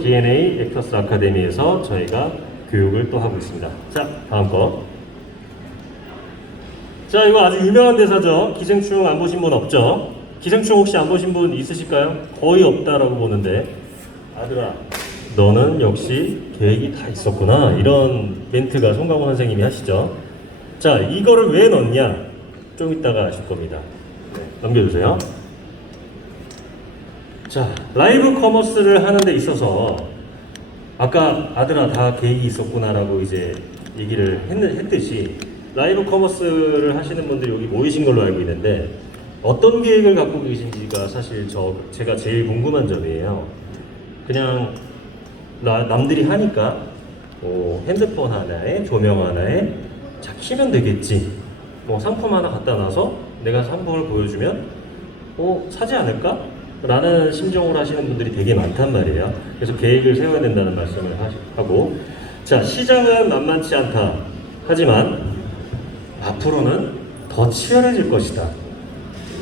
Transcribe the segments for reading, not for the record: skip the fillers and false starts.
DNA 액터스 아카데미에서 저희가 교육을 또 하고 있습니다. 자, 다음 거. 자, 이거 아주 유명한 대사죠. 기생충 안 보신 분 없죠? 기생충 혹시 안 보신 분 있으실까요? 거의 없다라고 보는데, 아들아, 너는 역시 계획이 다 있었구나. 이런 멘트가 송강호 선생님이 하시죠. 자, 이거를 왜 넣냐? 좀 이따가 아실 겁니다. 네, 넘겨주세요. 자, 라이브 커머스를 하는 데 있어서 아까 아들아 다 계획이 있었구나라고 이제 얘기를 했듯이 라이브 커머스를 하시는 분들이 여기 모이신 걸로 알고 있는데 어떤 계획을 갖고 계신지가 사실 제가 제일 궁금한 점이에요. 그냥 남들이 하니까 핸드폰 하나에 조명 하나에 자 키면 되겠지. 상품 하나 갖다 놔서 내가 상품을 보여주면 사지 않을까? 라는 심정으로 하시는 분들이 되게 많단 말이에요. 그래서 계획을 세워야 된다는 말씀을 하고, 자, 시장은 만만치 않다. 하지만 앞으로는 더 치열해질 것이다.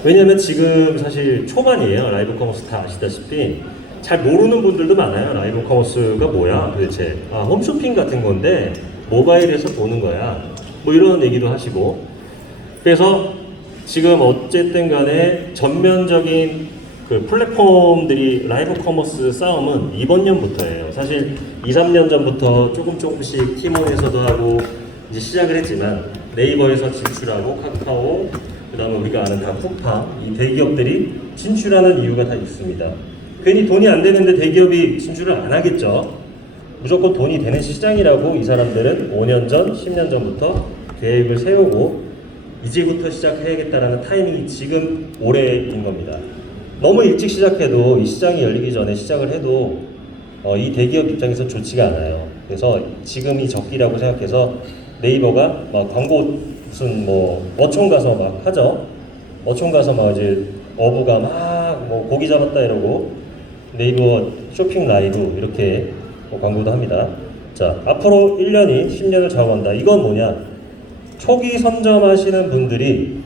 왜냐면 지금 사실 초반이에요. 라이브 커머스 다 아시다시피 잘 모르는 분들도 많아요. 라이브 커머스가 뭐야 도대체. 홈쇼핑 같은 건데 모바일에서 보는 거야. 뭐 이런 얘기도 하시고. 그래서 지금 어쨌든 간에 전면적인 그 플랫폼들이 라이브 커머스 싸움은 이번 년부터예요. 사실 2, 3년 전부터 조금씩 티몬에서도 하고 이제 시작을 했지만 네이버에서 진출하고 카카오, 그 다음에 우리가 아는 다 쿠파, 이 대기업들이 진출하는 이유가 다 있습니다. 괜히 돈이 안 되는데 대기업이 진출을 안 하겠죠. 무조건 돈이 되는 시장이라고 이 사람들은 5년 전, 10년 전부터 계획을 세우고 이제부터 시작해야겠다라는 타이밍이 지금 올해인 겁니다. 너무 일찍 시작해도 이 시장이 열리기 전에 시작을 해도 이 대기업 입장에서 좋지가 않아요. 그래서 지금이 적기라고 생각해서 네이버가 막 광고 무슨 어촌 가서 막 하죠. 어촌 가서 막 이제 어부가 막 고기 잡았다 이러고 네이버 쇼핑 라이브 이렇게 광고도 합니다. 자, 앞으로 1년이 10년을 좌우한다. 이건 뭐냐? 초기 선점하시는 분들이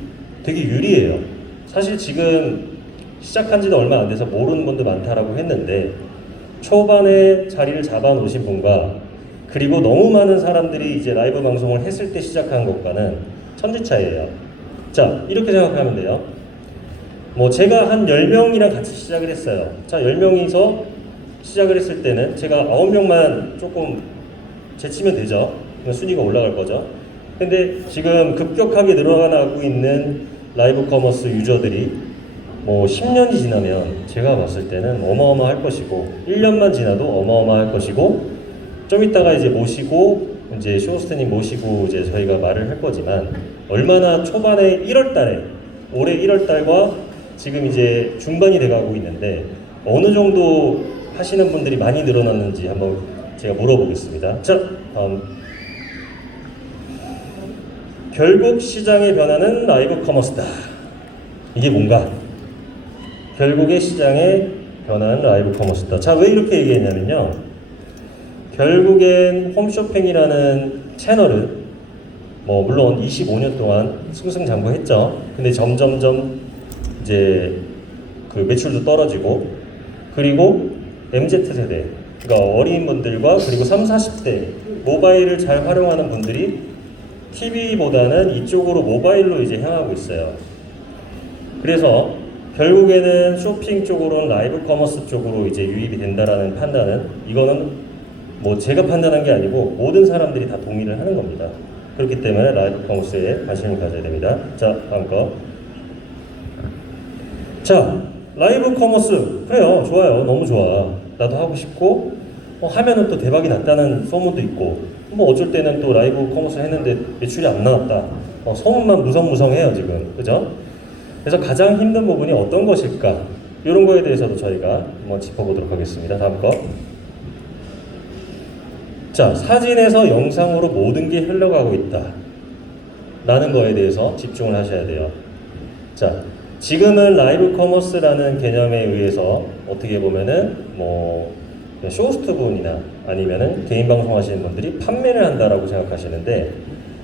되게 유리해요. 사실 지금 시작한 지도 얼마 안 돼서 모르는 분도 많다라고 했는데 초반에 자리를 잡아 놓으신 분과 그리고 너무 많은 사람들이 이제 라이브 방송을 했을 때 시작한 것과는 천지 차이예요. 자, 이렇게 생각하면 돼요. 제가 한 10명이랑 같이 시작을 했어요. 자, 10명이서 시작을 했을 때는 제가 9명만 조금 제치면 되죠. 순위가 올라갈 거죠. 근데 지금 급격하게 늘어나고 있는 라이브 커머스 유저들이 10년이 지나면 제가 봤을 때는 어마어마할 것이고 1년만 지나도 어마어마할 것이고 좀 이따가 이제 모시고 이제 쇼호스트님 모시고 이제 저희가 말을 할 거지만 얼마나 초반에 1월달에 올해 1월달과 지금 이제 중반이 돼가고 있는데 어느 정도 하시는 분들이 많이 늘어났는지 한번 제가 물어보겠습니다. 자, 다음. 결국 시장의 변화는 라이브 커머스다. 이게 뭔가? 결국의 시장의 변화는 라이브 커머스다. 자, 왜 이렇게 얘기했냐면요. 결국엔 홈쇼핑이라는 채널은 물론 25년 동안 승승장구했죠. 근데 점점점 이제 그 매출도 떨어지고 그리고 MZ세대, 그러니까 어린 분들과 그리고 3, 40대 모바일을 잘 활용하는 분들이 TV보다는 이쪽으로 모바일로 이제 향하고 있어요. 그래서 결국에는 쇼핑 쪽으로는 라이브 커머스 쪽으로 이제 유입이 된다라는 판단은 이거는 제가 판단한 게 아니고 모든 사람들이 다 동의를 하는 겁니다. 그렇기 때문에 라이브 커머스에 관심을 가져야 됩니다. 자, 다음 거. 자, 라이브 커머스 그래요. 좋아요. 너무 좋아. 나도 하고 싶고 하면은 또 대박이 났다는 소문도 있고 어쩔 때는 또 라이브 커머스 했는데 매출이 안 나왔다. 소문만 무성무성해요 지금. 그죠? 그래서 가장 힘든 부분이 어떤 것일까? 이런 거에 대해서도 저희가 한번 짚어보도록 하겠습니다. 다음 거. 자, 사진에서 영상으로 모든 게 흘러가고 있다. 라는 거에 대해서 집중을 하셔야 돼요. 자, 지금은 라이브 커머스라는 개념에 의해서 어떻게 보면은 쇼호스트 분이나 아니면은 개인 방송 하시는 분들이 판매를 한다라고 생각하시는데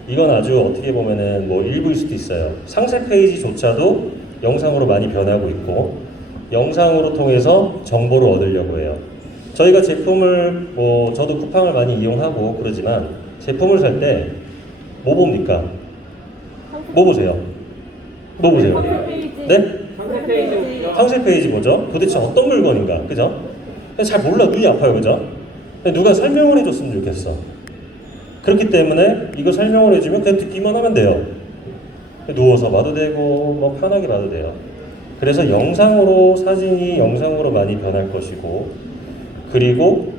이건 아주 어떻게 보면은 일부일 수도 있어요. 상세 페이지조차도 영상으로 많이 변하고 있고 영상으로 통해서 정보를 얻으려고 해요. 저희가 제품을 뭐 저도 쿠팡을 많이 이용하고 그러지만 제품을 살 때 뭐 봅니까? 뭐 보세요? 뭐 보세요? 상세 페이지. 네? 상세 페이지. 상세 페이지 보죠. 도대체 어떤 물건인가, 그죠? 잘 몰라, 눈이 아파요, 그죠? 누가 설명을 해줬으면 좋겠어. 그렇기 때문에 이거 설명을 해주면 그냥 듣기만 하면 돼요. 누워서 봐도 되고 뭐 편하게 봐도 돼요. 그래서 영상으로, 사진이 영상으로 많이 변할 것이고, 그리고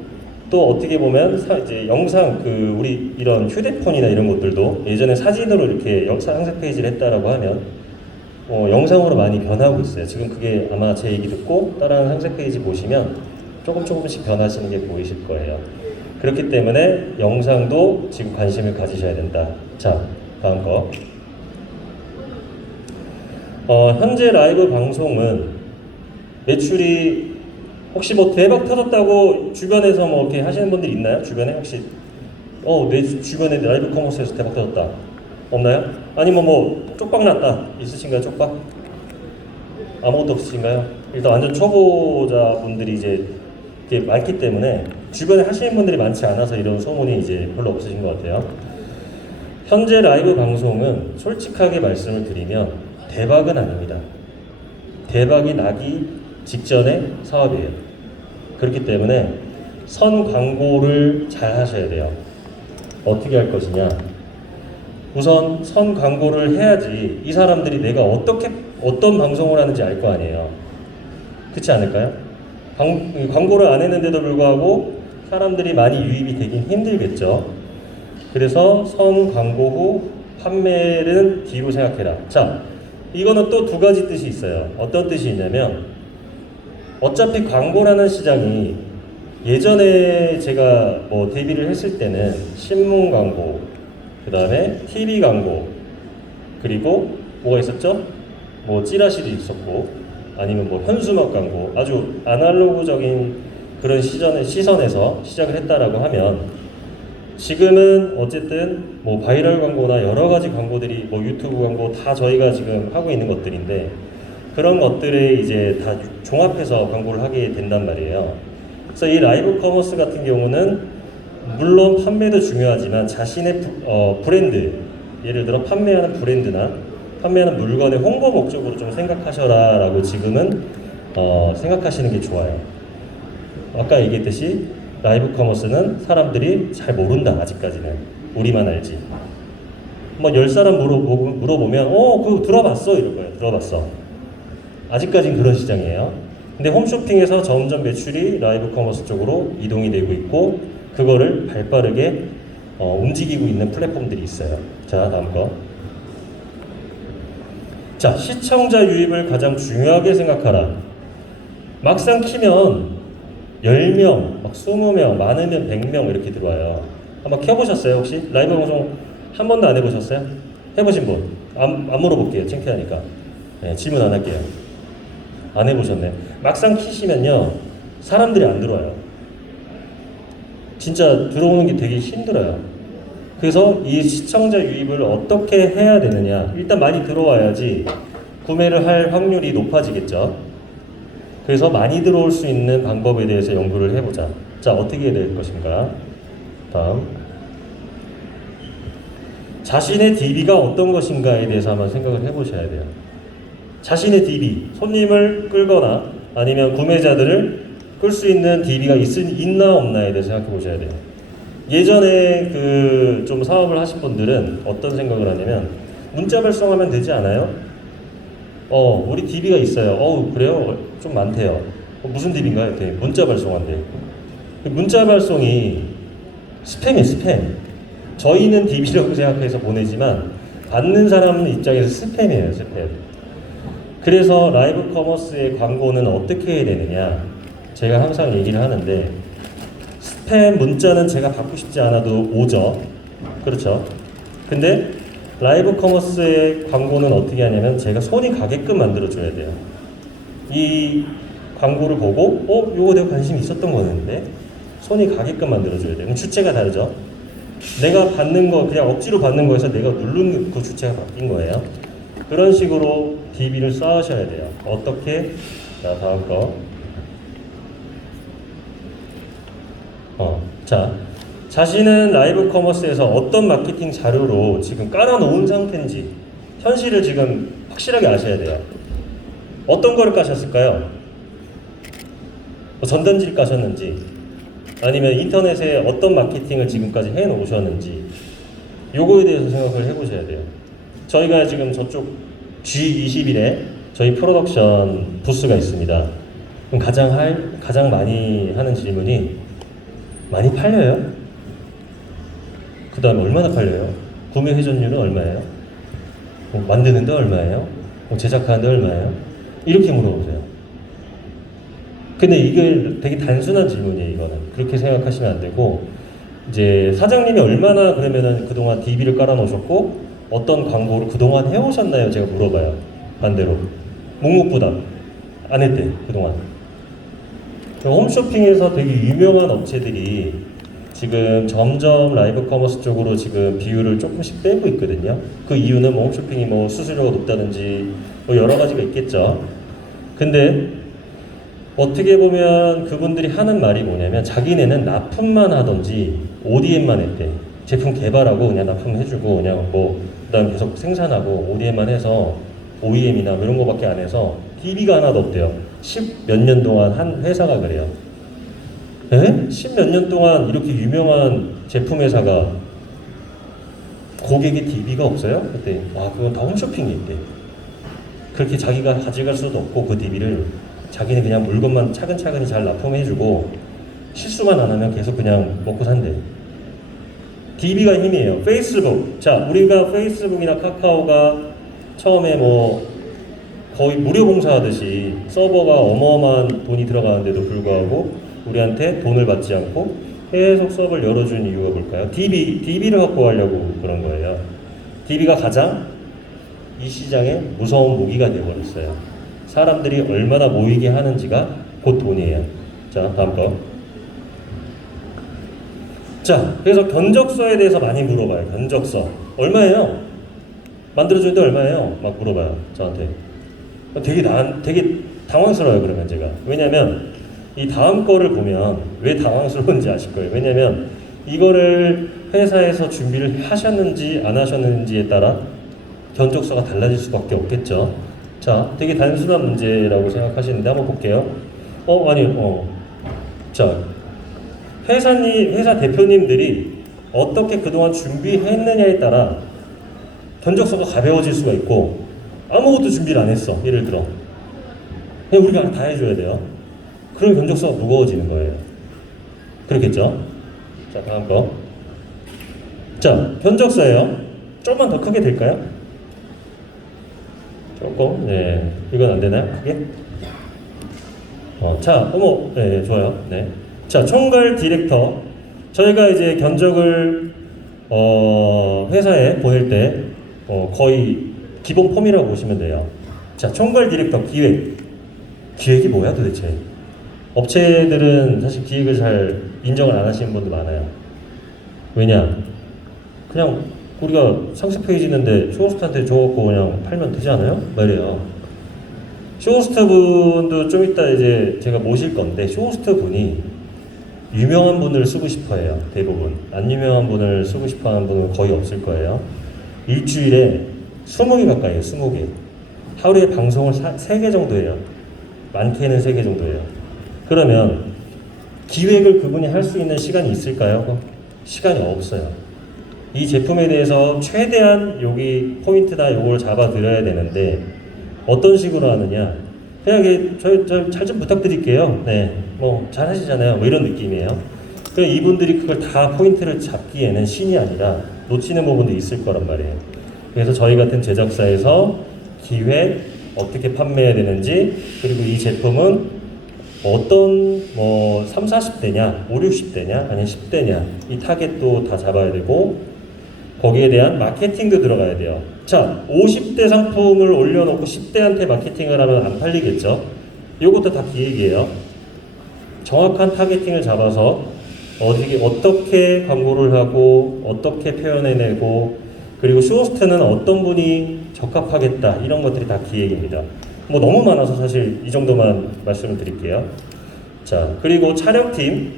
또 어떻게 보면 이제 영상, 우리 이런 휴대폰이나 이런 것들도 예전에 사진으로 이렇게 상세 페이지를 했다라고 하면 영상으로 많이 변하고 있어요. 지금 그게 아마 제 얘기 듣고 따라하는 상세 페이지 보시면 조금씩 변하시는 게 보이실 거예요. 그렇기 때문에 영상도 지금 관심을 가지셔야 된다. 자, 다음 거. 현재 라이브 방송은 매출이 혹시 뭐 대박 터졌다고 주변에서 뭐 이렇게 하시는 분들 있나요? 주변에 혹시 내 주변에 라이브 커머스에서 대박 터졌다 없나요? 아니면 뭐 쪽박 났다 있으신가요? 쪽박? 아무것도 없으신가요? 일단 완전 초보자분들이 이제 이게 많기 때문에 주변에 하시는 분들이 많지 않아서 이런 소문이 이제 별로 없으신 것 같아요. 현재 라이브 방송은 솔직하게 말씀을 드리면 대박은 아닙니다. 대박이 나기 직전의 사업이에요. 그렇기 때문에 선 광고를 잘 하셔야 돼요. 어떻게 할 것이냐? 우선 선 광고를 해야지 이 사람들이 내가 어떤 방송을 하는지 알 거 아니에요. 그렇지 않을까요? 광고를 안 했는데도 불구하고 사람들이 많이 유입이 되긴 힘들겠죠. 그래서 선 광고 후 판매는 뒤로 생각해라. 자, 이거는 또 두 가지 뜻이 있어요. 어떤 뜻이 있냐면 어차피 광고라는 시장이 예전에 제가 뭐 데뷔를 했을 때는 신문 광고, 그 다음에 TV 광고, 그리고 뭐가 있었죠? 뭐 찌라시도 있었고, 아니면 뭐 현수막 광고, 아주 아날로그적인 그런 시선에서 시작을 했다라고 하면 지금은 어쨌든 뭐 바이럴 광고나 여러 가지 광고들이 뭐 유튜브 광고 다 저희가 지금 하고 있는 것들인데 그런 것들에 이제 다 종합해서 광고를 하게 된단 말이에요. 그래서 이 라이브 커머스 같은 경우는 물론 판매도 중요하지만 자신의 브랜드, 예를 들어 판매하는 브랜드나 판매하는 물건의 홍보 목적으로 좀 생각하셔라 라고 지금은 생각하시는 게 좋아요. 아까 얘기했듯이 라이브 커머스는 사람들이 잘 모른다. 아직까지는 우리만 알지. 뭐 10사람 물어보면 그거 들어봤어 이럴 거예요. 들어봤어. 아직까진 그런 시장이에요. 근데 홈쇼핑에서 점점 매출이 라이브 커머스 쪽으로 이동이 되고 있고 그거를 발빠르게 움직이고 있는 플랫폼들이 있어요. 자, 다음 거. 자, 시청자 유입을 가장 중요하게 생각하라. 막상 키면 10명, 막 20명, 많으면 100명 이렇게 들어와요. 한번 켜보셨어요 혹시? 라이브 방송 한 번도 안 해보셨어요? 해보신 분? 안 물어볼게요. 창피하니까. 네, 질문 안 할게요. 안 해보셨네. 막상 키시면요 사람들이 안 들어와요. 진짜 들어오는 게 되게 힘들어요. 그래서 이 시청자 유입을 어떻게 해야 되느냐. 일단 많이 들어와야지 구매를 할 확률이 높아지겠죠. 그래서 많이 들어올 수 있는 방법에 대해서 연구를 해보자. 자, 어떻게 해야 될 것인가. 다음. 자신의 DB가 어떤 것인가에 대해서 한번 생각을 해보셔야 돼요. 자신의 DB, 손님을 끌거나 아니면 구매자들을 끌 수 있는 DB가 있나 없나에 대해서 생각해 보셔야 돼요. 예전에 좀 사업을 하신 분들은 어떤 생각을 하냐면 문자 발송하면 되지 않아요? 우리 DB가 있어요. 그래요? 좀 많대요. 무슨 DB인가요? 네, 문자 발송한대. 문자 발송이 스팸이에요, 스팸. 저희는 DB라고 생각해서 보내지만 받는 사람 입장에서 스팸이에요, 스팸. 그래서 라이브 커머스의 광고는 어떻게 해야 되느냐. 제가 항상 얘기를 하는데 스팸 문자는 제가 받고 싶지 않아도 오죠. 그렇죠. 근데 라이브 커머스의 광고는 어떻게 하냐면 제가 손이 가게끔 만들어줘야 돼요. 이 광고를 보고 요거 내가 관심이 있었던 거였는데 손이 가게끔 만들어줘야 돼요. 그럼 주체가 다르죠. 내가 받는 거 그냥 억지로 받는 거에서 내가 누른 그 주체가 바뀐 거예요. 그런 식으로 DB를 쌓으셔야 돼요. 어떻게? 자, 다음 거. 자, 자신은 라이브 커머스에서 어떤 마케팅 자료로 지금 깔아놓은 상태인지 현실을 지금 확실하게 아셔야 돼요. 어떤 거를 까셨을까요? 뭐 전단지를 까셨는지 아니면 인터넷에 어떤 마케팅을 지금까지 해놓으셨는지 요거에 대해서 생각을 해보셔야 돼요. 저희가 지금 저쪽 G21에 저희 프로덕션 부스가 있습니다. 그럼 가장 많이 하는 질문이 많이 팔려요? 그 다음에 얼마나 팔려요? 구매 회전율은 얼마예요? 만드는데 얼마예요? 제작하는데 얼마예요? 이렇게 물어보세요. 근데 이게 되게 단순한 질문이에요. 이거는 그렇게 생각하시면 안 되고, 이제 사장님이 얼마나 그러면은 그동안 DB를 깔아놓으셨고 어떤 광고를 그동안 해오셨나요? 제가 물어봐요. 반대로 묵묵부답 안 했대 그동안. 홈쇼핑에서 되게 유명한 업체들이 지금 점점 라이브 커머스 쪽으로 지금 비율을 조금씩 빼고 있거든요. 그 이유는 뭐 홈쇼핑이 뭐 수수료가 높다든지 뭐 여러 가지가 있겠죠. 근데 어떻게 보면 그분들이 하는 말이 뭐냐면 자기네는 납품만 하던지 ODM만 했대. 제품 개발하고 그냥 납품해주고 그냥 뭐 그다음 계속 생산하고 ODM만 해서 OEM이나 이런 거밖에 안 해서 DB가 하나도 없대요. 10 몇 년 동안 한 회사가 그래요. 에? 10 몇 년 동안 이렇게 유명한 제품 회사가 고객의 DB가 없어요? 그때 그건 다 홈쇼핑이 있대. 그렇게 자기가 가져갈 수도 없고 그 DB를 자기는 그냥 물건만 차근차근히 잘 납품해주고 실수만 안 하면 계속 그냥 먹고 산대. DB가 힘이에요. 페이스북. 자, 우리가 페이스북이나 카카오가 처음에 뭐 거의 무료 봉사하듯이 서버가 어마어마한 돈이 들어가는데도 불구하고 우리한테 돈을 받지 않고 계속 서버를 열어준 이유가 뭘까요? DB를 확보하려고 그런 거예요. DB가 가장 이 시장에 무서운 무기가 되어버렸어요. 사람들이 얼마나 모이게 하는지가 곧 돈이에요. 자, 다음 거. 자, 그래서 견적서에 대해서 많이 물어봐요. 견적서. 얼마예요? 만들어주는데 얼마예요? 막 물어봐요. 저한테. 되게 당황스러워요, 그러면 제가. 왜냐면 이 다음 거를 보면 왜 당황스러운지 아실 거예요. 왜냐면 이거를 회사에서 준비를 하셨는지 안 하셨는지에 따라 견적서가 달라질 수밖에 없겠죠. 자, 되게 단순한 문제라고 생각하시는데 한번 볼게요. 자, 회사 대표님들이 어떻게 그동안 준비했느냐에 따라 견적서가 가벼워질 수가 있고 아무것도 준비를 안 했어. 예를 들어 그냥 우리가 다 해줘야 돼요. 그럼 견적서가 무거워지는 거예요. 그렇겠죠? 자, 다음 거. 자, 견적서예요. 조금만 더 크게 될까요? 조금, 네. 이건 안 되나요? 크게? 자, 네, 좋아요. 네. 자, 총괄 디렉터. 저희가 이제 견적을, 회사에 보낼 때, 거의 기본 폼이라고 보시면 돼요. 자, 총괄 디렉터 기획. 기획이 뭐야 도대체? 업체들은 사실 기획을 잘 인정을 안 하시는 분도 많아요. 왜냐? 그냥 우리가 상세 페이지 있는데 쇼호스트한테 줘갖고 그냥 팔면 되지 않아요? 말이에요. 쇼호스트 분도 좀 이따 이제 제가 모실 건데 쇼호스트 분이 유명한 분을 쓰고 싶어 해요. 대부분. 안 유명한 분을 쓰고 싶어 하는 분은 거의 없을 거예요. 일주일에 20개 가까이 해요. 20개. 하루에 방송을 3개 정도 해요. 많게는 3개 정도 해요. 그러면 기획을 그분이 할 수 있는 시간이 있을까요? 시간이 없어요. 이 제품에 대해서 최대한 여기 포인트나 요걸 잡아드려야 되는데 어떤 식으로 하느냐, 그냥 잘 좀 부탁드릴게요. 네, 뭐 잘하시잖아요. 뭐 이런 느낌이에요. 그럼 이분들이 그걸 다 포인트를 잡기에는 신이 아니라 놓치는 부분도 있을 거란 말이에요. 그래서 저희 같은 제작사에서 기획, 어떻게 판매해야 되는지, 그리고 이 제품은 어떤 뭐 3, 40대냐, 5, 60대냐, 아니면 10대냐 이 타겟도 다 잡아야 되고 거기에 대한 마케팅도 들어가야 돼요. 자, 50대 상품을 올려놓고 10대한테 마케팅을 하면 안 팔리겠죠? 이것도 다 기획이에요. 정확한 타겟팅을 잡아서 어떻게 광고를 하고 어떻게 표현해내고 그리고 쇼호스트는 어떤 분이 적합하겠다 이런 것들이 다 기획입니다. 뭐 너무 많아서 사실 이 정도만 말씀을 드릴게요. 자, 그리고 촬영팀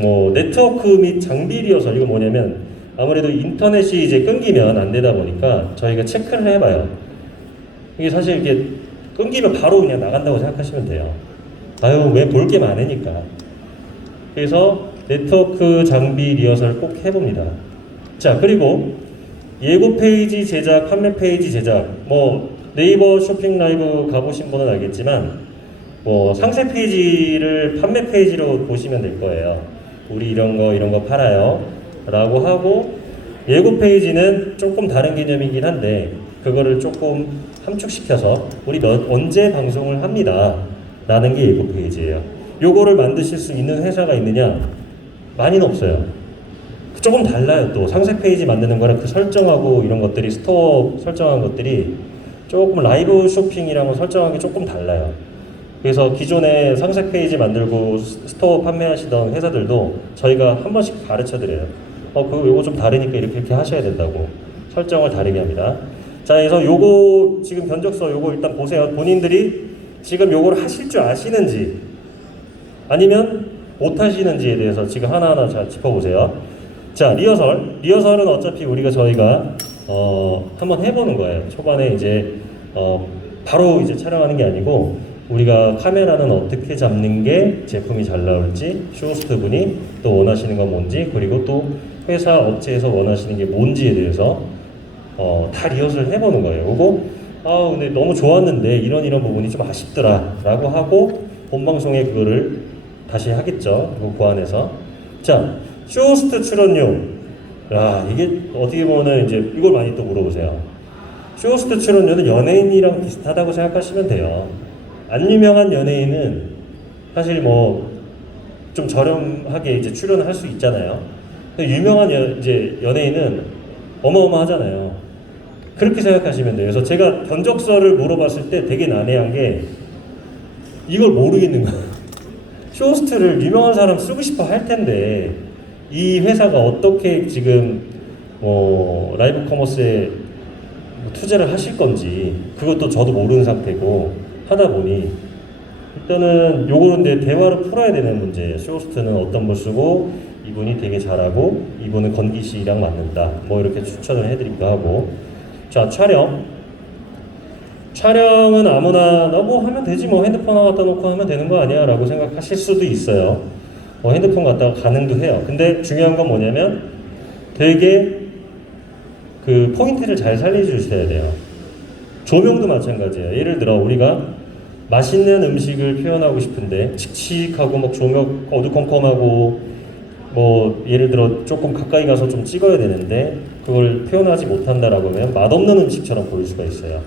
뭐 네트워크 및 장비 리허설, 이거 뭐냐면 아무래도 인터넷이 이제 끊기면 안 되다 보니까 저희가 체크를 해봐요. 이게 사실 이게 끊기면 바로 그냥 나간다고 생각하시면 돼요. 아유, 왜 볼 게 많으니까. 그래서 네트워크 장비 리허설 꼭 해봅니다. 자, 그리고 예고 페이지 제작, 판매 페이지 제작, 뭐 네이버 쇼핑 라이브 가보신 분은 알겠지만 뭐 상세 페이지를 판매 페이지로 보시면 될 거예요. 우리 이런 거 팔아요 라고 하고, 예고 페이지는 조금 다른 개념이긴 한데 그거를 조금 함축시켜서 우리 언제 방송을 합니다 라는 게 예고 페이지예요. 요거를 만드실 수 있는 회사가 있느냐? 많이는 없어요. 조금 달라요. 또 상세 페이지 만드는 거랑 그 설정하고 이런 것들이, 스토어 설정한 것들이 조금 라이브 쇼핑이랑 설정하기 조금 달라요. 그래서 기존에 상세 페이지 만들고 스토어 판매하시던 회사들도 저희가 한 번씩 가르쳐 드려요. 요거 좀 다르니까 이렇게 하셔야 된다고 설정을 다르게 합니다. 자, 그래서 요거 지금 견적서 요거 일단 보세요. 본인들이 지금 요걸 하실 줄 아시는지 아니면 못 하시는지에 대해서 지금 하나하나 잘 짚어보세요. 자, 리허설은 어차피 저희가 한번 해보는 거예요. 초반에 이제 바로 이제 촬영하는 게 아니고 우리가 카메라는 어떻게 잡는 게 제품이 잘 나올지, 쇼호스트 분이 또 원하시는 건 뭔지, 그리고 또 회사 업체에서 원하시는 게 뭔지에 대해서 다 리허설 해보는 거예요. 그거 근데 너무 좋았는데 이런 부분이 좀 아쉽더라 라고 하고 본방송에 그거를 다시 하겠죠. 그 고안해서. 자, 쇼호스트 출연료. 이게 어떻게 보면 이제 이걸 많이 또 물어보세요. 쇼호스트 출연료는 연예인이랑 비슷하다고 생각하시면 돼요. 안 유명한 연예인은 사실 뭐 좀 저렴하게 이제 출연을 할 수 있잖아요. 근데 유명한 이제 연예인은 어마어마하잖아요. 그렇게 생각하시면 돼요. 그래서 제가 견적서를 물어봤을 때 되게 난해한 게 이걸 모르겠는 거예요. 쇼호스트를 유명한 사람 쓰고 싶어 할 텐데 이 회사가 어떻게 지금 라이브 커머스에 투자를 하실 건지 그것도 저도 모르는 상태고 하다 보니 일단은 요거는 대화로 풀어야 되는 문제예요. 쇼호스트는 어떤 걸 쓰고 이분이 되게 잘하고 이분은 건기 씨랑 맞는다. 뭐 이렇게 추천을 해드리기도 하고. 자, 촬영은 아무나 뭐 하면 되지, 뭐 핸드폰 하나 갖다 놓고 하면 되는 거 아니야 라고 생각하실 수도 있어요. 핸드폰 갖다가 가능도 해요. 근데 중요한 건 뭐냐면 되게 그 포인트를 잘 살려주셔야 돼요. 조명도 마찬가지예요. 예를 들어 우리가 맛있는 음식을 표현하고 싶은데 칙칙하고 막 조명 어두컴컴하고 뭐 예를 들어 조금 가까이 가서 좀 찍어야 되는데 그걸 표현하지 못한다라고 하면 맛없는 음식처럼 보일 수가 있어요.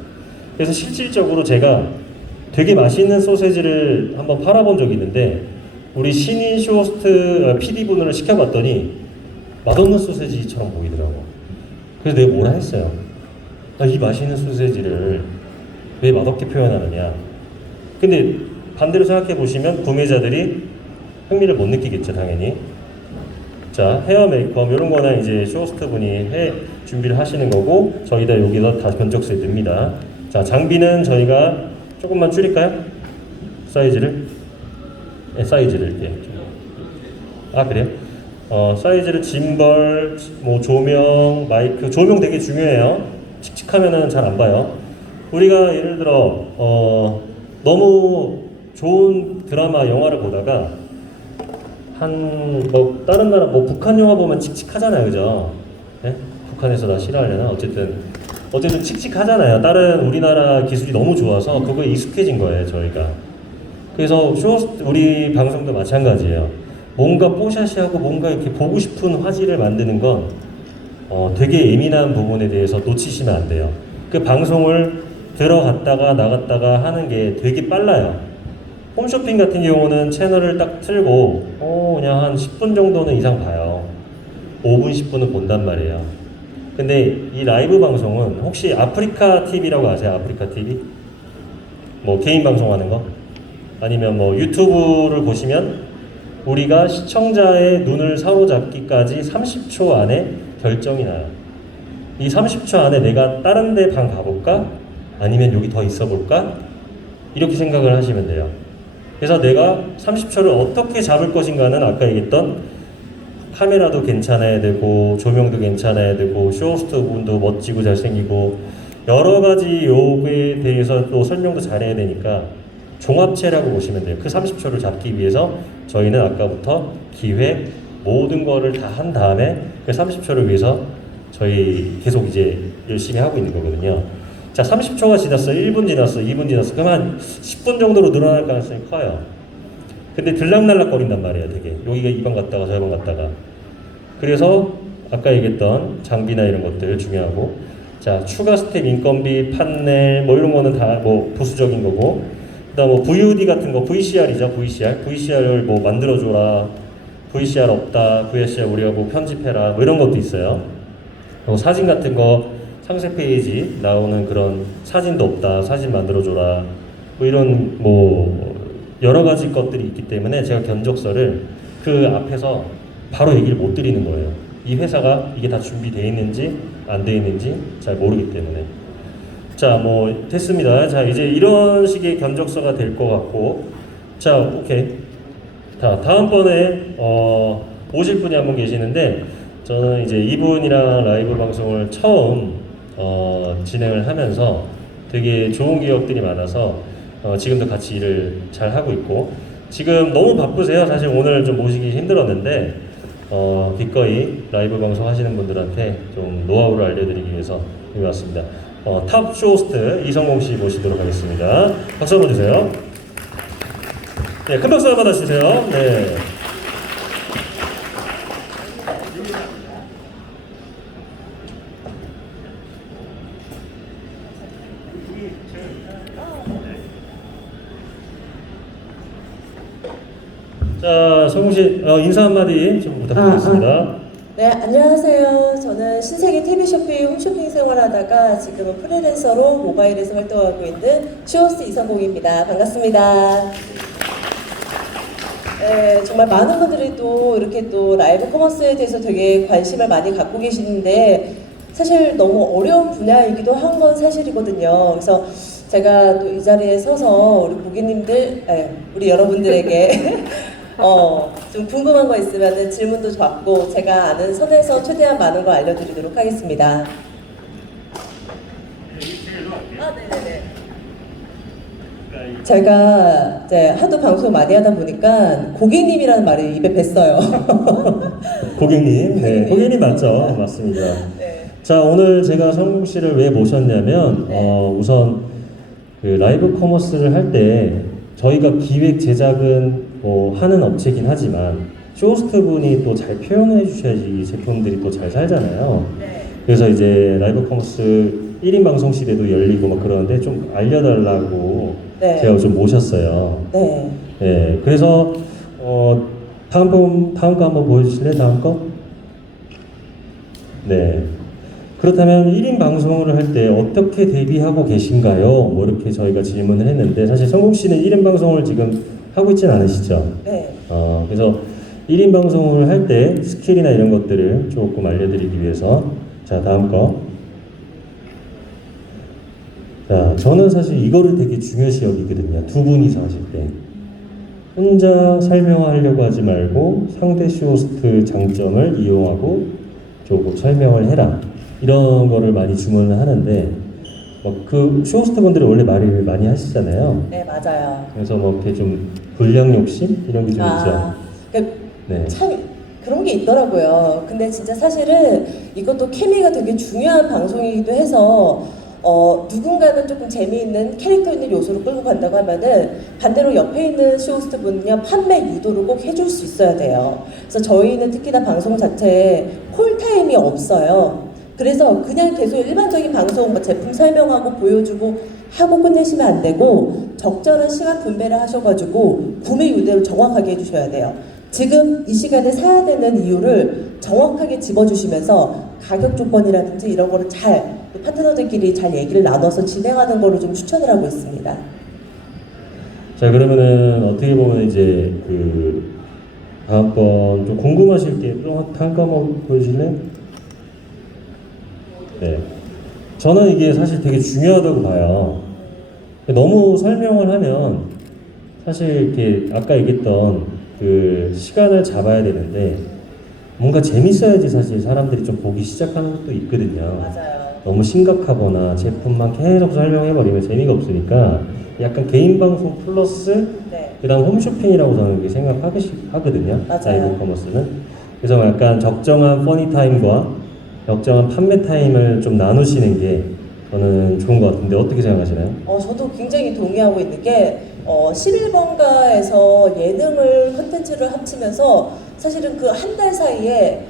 그래서 실질적으로 제가 되게 맛있는 소세지를 한번 팔아본 적이 있는데 우리 신인 쇼호스트 PD분을 시켜봤더니 맛없는 소세지처럼 보이더라고. 그래서 내가 뭐라 했어요. 이 맛있는 소세지를 왜 맛없게 표현하느냐. 근데 반대로 생각해 보시면 구매자들이 흥미를 못 느끼겠죠, 당연히. 자, 헤어 메이크업 이런 거는 이제 쇼호스트 분이 준비를 하시는 거고 저희다 여기서 다 견적서에 넣습니다. 자, 장비는 저희가 조금만 줄일까요? 사이즈를? 네, 사이즈를 이렇게. 그래요? 사이즈를 짐벌, 뭐 조명, 마이크, 조명 되게 중요해요. 칙칙하면은 잘 안 봐요. 우리가 예를 들어 너무 좋은 드라마, 영화를 보다가 뭐 다른 나라 뭐 북한 영화 보면 칙칙하잖아요, 그죠? 네? 북한에서 나 싫어하려나? 어쨌든 칙칙하잖아요. 다른 우리나라 기술이 너무 좋아서 그거에 익숙해진 거예요, 저희가. 그래서 우리 방송도 마찬가지예요. 뭔가 뽀샤시하고 뭔가 이렇게 보고 싶은 화질을 만드는 건 되게 예민한 부분에 대해서 놓치시면 안 돼요. 그 방송을 들어갔다가 나갔다가 하는 게 되게 빨라요. 홈쇼핑 같은 경우는 채널을 딱 틀고 그냥 한 10분 정도는 이상 봐요. 5분, 10분은 본단 말이에요. 근데 이 라이브 방송은 혹시 아프리카 TV라고 아세요? 아프리카 TV? 뭐 개인 방송하는 거? 아니면 뭐 유튜브를 보시면 우리가 시청자의 눈을 사로잡기까지 30초 안에 결정이 나요. 이 30초 안에 내가 다른 데 방 가볼까? 아니면 여기 더 있어 볼까? 이렇게 생각을 하시면 돼요. 그래서 내가 30초를 어떻게 잡을 것인가는 아까 얘기했던 카메라도 괜찮아야 되고 조명도 괜찮아야 되고 쇼호스트 분도 멋지고 잘생기고 여러 가지 요구에 대해서 또 설명도 잘해야 되니까 종합체라고 보시면 돼요. 그 30초를 잡기 위해서 저희는 아까부터 기획 모든 거를 다 한 다음에 그 30초를 위해서 저희 계속 이제 열심히 하고 있는 거거든요. 자, 30초가 지났어, 1분 지났어, 2분 지났어. 그럼 한 10분 정도로 늘어날 가능성이 커요. 근데 들락날락 거린단 말이에요, 되게. 여기가 이 번 갔다가 저 번 갔다가. 그래서 아까 얘기했던 장비나 이런 것들 중요하고, 자, 추가 스텝, 인건비, 판넬, 뭐 이런 거는 다 뭐 부수적인 거고, 그다음 뭐 VOD 같은 거, VCR이죠, VCR을 뭐 만들어줘라, VCR 없다, VCR 우리가 뭐 편집해라, 뭐 이런 것도 있어요. 사진 같은 거 상세 페이지 나오는 그런 사진도 없다, 사진 만들어줘라, 뭐 이런 뭐 여러 가지 것들이 있기 때문에 제가 견적서를 그 앞에서 바로 얘기를 못 드리는 거예요. 이 회사가 이게 다 준비되어 있는지 안 되어 있는지 잘 모르기 때문에. 자, 뭐 됐습니다. 자, 이제 이런 식의 견적서가 될 것 같고, 자, 오케이. 자, 다음번에 오실 분이 한 분 계시는데, 저는 이제 이분이랑 라이브 방송을 처음 진행을 하면서 되게 좋은 기억들이 많아서 지금도 같이 일을 잘 하고 있고, 지금 너무 바쁘세요. 사실 오늘 좀 모시기 힘들었는데 기꺼이 라이브 방송 하시는 분들한테 좀 노하우를 알려드리기 위해서 여기 왔습니다. 탑 쇼호스트 이성공 씨 모시도록 하겠습니다. 박수 한번 주세요. 네, 큰 박수 한번 주세요. 네. 자, 성공 씨 인사 한마디 좀 부탁드리겠습니다. 네, 안녕하세요. 저는 신세계 TV쇼핑 홈쇼핑 생활하다가 지금은 프리랜서로 모바일에서 활동하고 있는 쇼호스트 이성공입니다. 반갑습니다. 네, 정말 많은 분들이 또 이렇게 또 라이브 커머스에 대해서 되게 관심을 많이 갖고 계시는데 사실 너무 어려운 분야이기도 한 건 사실이거든요. 그래서 제가 또 이 자리에 서서 우리 고객님들, 우리 여러분들에게 좀 궁금한 거 있으면 질문도 받고 제가 아는 선에서 최대한 많은 거 알려드리도록 하겠습니다. 네네네. 제가 이제 하도 방송 많이 하다 보니까 고객님이라는 말이 입에 뱄어요. 고객님, 네, 고객님 맞죠? 맞습니다. 네. 자, 오늘 제가 성공 씨를 왜 모셨냐면 우선 그 라이브 커머스를 할 때 저희가 기획 제작은 뭐 하는 업체긴 하지만 쇼호스트 분이 또 잘 표현해 주셔야지 이 제품들이 또 잘 살잖아요. 네. 그래서 이제 라이브 커머스 1인 방송 시대도 열리고 막 그러는데 좀 알려달라고 네. 제가 좀 모셨어요. 네. 네, 그래서 다음 거 한번 보여주실래요? 다음 거? 네. 그렇다면 1인 방송을 할 때 어떻게 대비하고 계신가요? 뭐 이렇게 저희가 질문을 했는데 사실 성공 씨는 1인 방송을 지금 하고 있지는 않으시죠? 네. 그래서 1인 방송을 할 때 스킬이나 이런 것들을 조금 알려드리기 위해서 자, 다음 거. 자, 저는 사실 이거를 되게 중요시 여기거든요. 두 분이서 하실 때. 혼자 설명하려고 하지 말고 상대 쇼호스트 장점을 이용하고 조금 설명을 해라. 이런 거를 많이 주문을 하는데 그 쇼호스트 분들이 원래 말을 많이 하시잖아요. 네, 맞아요. 그래서 뭐 이렇게 좀 분량 욕심 이런 게 좀 있죠. 그러니까 네. 참 그런 게 있더라고요. 근데 진짜 사실은 이것도 케미가 되게 중요한 방송이기도 해서 누군가는 조금 재미있는 캐릭터 있는 요소로 끌고 간다고 하면은 반대로 옆에 있는 쇼호스트 분은요 판매 유도를 꼭 해줄 수 있어야 돼요. 그래서 저희는 특히나 방송 자체에 콜타임이 없어요. 그래서 그냥 계속 일반적인 방송 뭐 제품 설명하고 보여주고 하고 끝내시면 안 되고 적절한 시간 분배를 하셔가지고 구매 유도를 정확하게 해주셔야 돼요. 지금 이 시간에 사야 되는 이유를 정확하게 집어주시면서 가격 조건이라든지 이런 거를 잘 파트너들끼리 잘 얘기를 나눠서 진행하는 거를 좀 추천을 하고 있습니다. 자, 그러면은 어떻게 보면 이제 그 다음번 좀 궁금하실 게 다음 거 한번 보여주실래요? 네. 저는 이게 사실 되게 중요하다고 봐요. 너무 설명을 하면 사실 이렇게 아까 얘기했던 그 시간을 잡아야 되는데 뭔가 재밌어야지 사실 사람들이 좀 보기 시작하는 것도 있거든요. 맞아요. 너무 심각하거나 제품만 계속 설명해버리면 재미가 없으니까 약간 개인 방송 플러스 네. 그다음 홈쇼핑이라고 저는 이렇게 생각하거든요. 맞아요. 라이브 커머스는. 그래서 약간 적정한 퍼니 타임과 적정한 판매 타임을 좀 나누시는 게 저는 좋은 것 같은데 어떻게 생각하시나요? 저도 굉장히 동의하고 있는 게 11번가에서 예능을 컨텐츠를 합치면서 사실은 그 한 달 사이에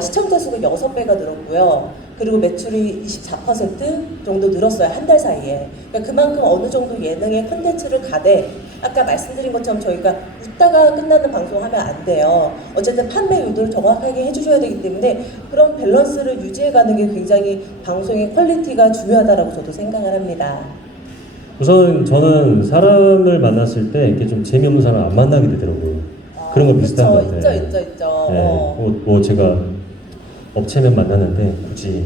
시청자 수가 6배가 늘었고요. 그리고 매출이 24% 정도 늘었어요. 한 달 사이에. 그러니까 그만큼 어느 정도 예능의 컨텐츠를 가되 아까 말씀드린 것처럼 저희가 웃다가 끝나는 방송하면 안 돼요. 어쨌든 판매 유도를 정확하게 해주셔야 되기 때문에 그런 밸런스를 유지해가는 게 굉장히 방송의 퀄리티가 중요하다고 저도 생각을 합니다. 우선 저는 사람을 만났을 때 이렇게 좀 재미없는 사람 안 만나게 되더라고요. 그런 거 비슷한 것 그쵸, 같아요. 있죠. 네, 뭐 제가 업체면 만났는데 굳이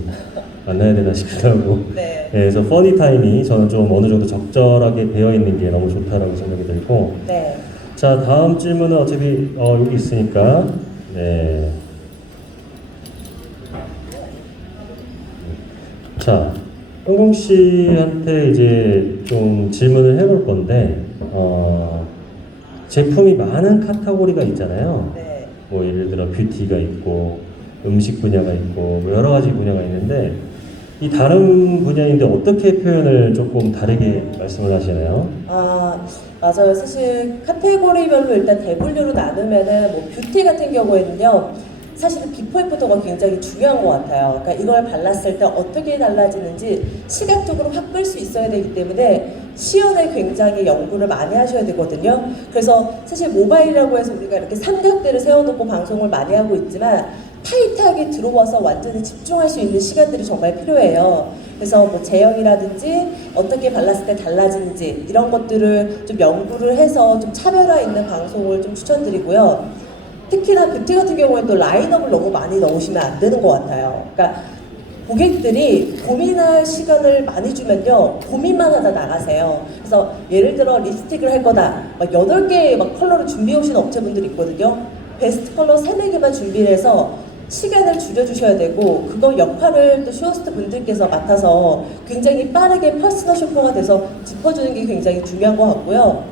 만나야 되나 싶기도 하고. 네. 그래서 퍼니 타임이 저는 좀 어느 정도 적절하게 배어 있는 게 너무 좋다라고 생각이 들고. 네. 자, 다음 질문은 어차피 여기 있으니까. 네. 자, 형공 씨한테 이제 좀 질문을 해볼 건데, 제품이 많은 카테고리가 있잖아요. 네. 뭐 예를 들어 뷰티가 있고, 음식 분야가 있고, 뭐 여러 가지 분야가 있는데, 이 다른 분야인데 어떻게 표현을 조금 다르게 말씀을 하시나요? 맞아요. 사실 카테고리별로 일단 대분류로 나누면은 뭐 뷰티 같은 경우에는요. 사실은 비포 애프터가 굉장히 중요한 것 같아요. 그러니까 이걸 발랐을 때 어떻게 달라지는지 시각적으로 확 끌 수 있어야 되기 때문에 시연에 굉장히 연구를 많이 하셔야 되거든요. 그래서 사실 모바일이라고 해서 우리가 이렇게 삼각대를 세워놓고 방송을 많이 하고 있지만 타이트하게 들어와서 완전히 집중할 수 있는 시간들이 정말 필요해요. 그래서 뭐 제형이라든지 어떻게 발랐을 때 달라지는지 이런 것들을 좀 연구를 해서 좀 차별화 있는 방송을 좀 추천드리고요. 특히나 뷰티 같은 경우에는 또 라인업을 너무 많이 넣으시면 안 되는 것 같아요. 그러니까 고객들이 고민할 시간을 많이 주면요, 고민만 하다 나가세요. 그래서 예를 들어 립스틱을 할 거다, 막 8개의 막 컬러를 준비해 오신 업체분들이 있거든요. 베스트 컬러 3-4개만 준비를 해서 시간을 줄여주셔야 되고, 그거 역할을 또 쇼호스트 분들께서 맡아서 굉장히 빠르게 퍼스널 쇼퍼가 돼서 짚어주는 게 굉장히 중요한 것 같고요.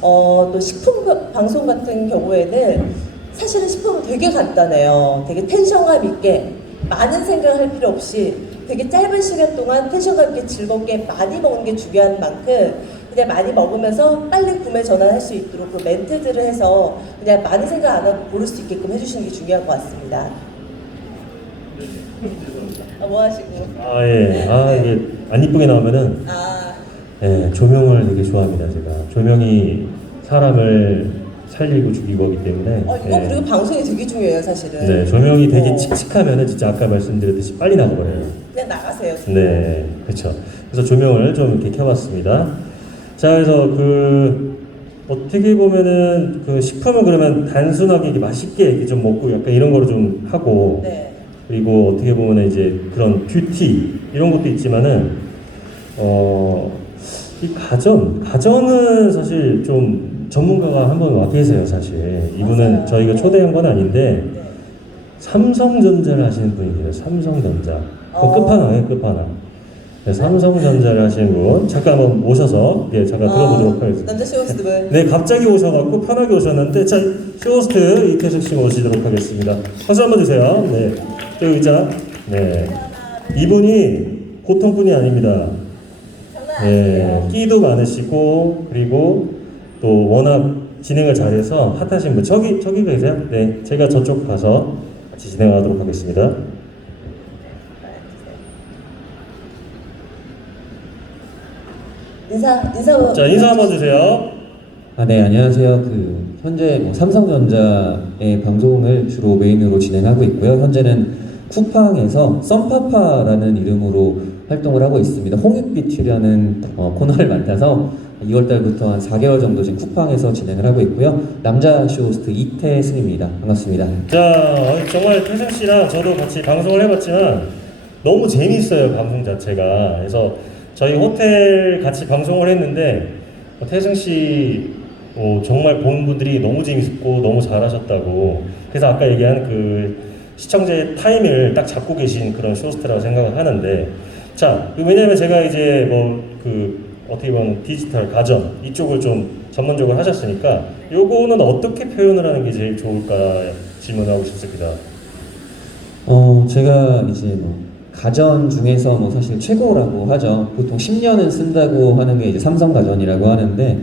또 식품 방송 같은 경우에는 사실은 식품은 되게 간단해요. 되게 텐션감 있게 많은 생각할 필요 없이 되게 짧은 시간 동안 텐션감 있게 즐겁게 많이 먹는 게 중요한 만큼 그냥 많이 먹으면서 빨리 구매 전환할 수 있도록 그 멘트들을 해서 그냥 많은 생각 안 하고 고를 수 있게끔 해주시는 게 중요한 것 같습니다. 뭐 하시고? 예. 이게 안 이쁘게 나오면은 예, 조명을 되게 좋아합니다, 제가. 조명이 사람을 살리고 죽이고 하기 때문에. 이거 그리고 방송이 되게 중요해요, 사실은. 네, 조명이 되게 칙칙하면은 진짜 아까 말씀드렸듯이 빨리 나가버려요. 그냥 나가세요. 네, 그렇죠. 그래서 조명을 좀 이렇게 켜봤습니다. 자, 그래서 어떻게 보면은 그 식품은 그러면 단순하게 이렇게 맛있게 이렇게 좀 먹고 약간 이런 거를 좀 하고. 네. 그리고 어떻게 보면은 이제 그런 뷰티 이런 것도 있지만은 이 가전은 사실 좀 전문가가 한 분 와 계세요, 사실. 이분은 맞아요. 저희가 초대한 건 아닌데 네. 삼성전자를 하시는 분이 계세요. 삼성전자. 끝판왕이에요, 끝판왕. 네, 삼성전자를 하시는 분 잠깐 한번 모셔서 잠깐 들어보도록 하겠습니다. 남자 쇼호스트분. 네, 갑자기 오셔갖고 편하게 오셨는데 자, 쇼호스트 이태석 씨 모시도록 하겠습니다. 박수 한번 주세요. 네, 저 의자. 네, 이분이 보통 분이 아닙니다. 네, 끼도 많으시고 그리고 또 워낙 진행을 잘해서 핫하신 분 저기 계세요? 네, 제가 저쪽 가서 같이 진행하도록 하겠습니다. 인사 한번 주세요. 네, 안녕하세요. 현재 삼성전자의 방송을 주로 메인으로 진행하고 있고요. 현재는 쿠팡에서 썸파파라는 이름으로 활동을 하고 있습니다. 홍익빛이라는 코너를 맡아서 2월달부터 한 4개월 정도 지금 쿠팡에서 진행을 하고 있고요. 남자 쇼호스트 이태승입니다. 반갑습니다. 자, 정말 태승 씨랑 저도 같이 방송을 해봤지만 너무 재밌어요, 방송 자체가. 그래서 저희 호텔 같이 방송을 했는데 태승 씨 정말 보는 분들이 너무 재밌었고 너무 잘하셨다고. 그래서 아까 얘기한 그 시청자의 타임을 딱 잡고 계신 그런 쇼호스트라고 생각을 하는데, 자, 왜냐면 제가 이제 뭐 어떻게 보면 디지털 가전 이쪽을 좀 전문적으로 하셨으니까 요거는 어떻게 표현을 하는 게 제일 좋을까 질문하고 싶습니다. 제가 이제 뭐 가전 중에서 뭐 사실 최고라고 하죠. 보통 10년은 쓴다고 하는 게 이제 삼성 가전이라고 하는데,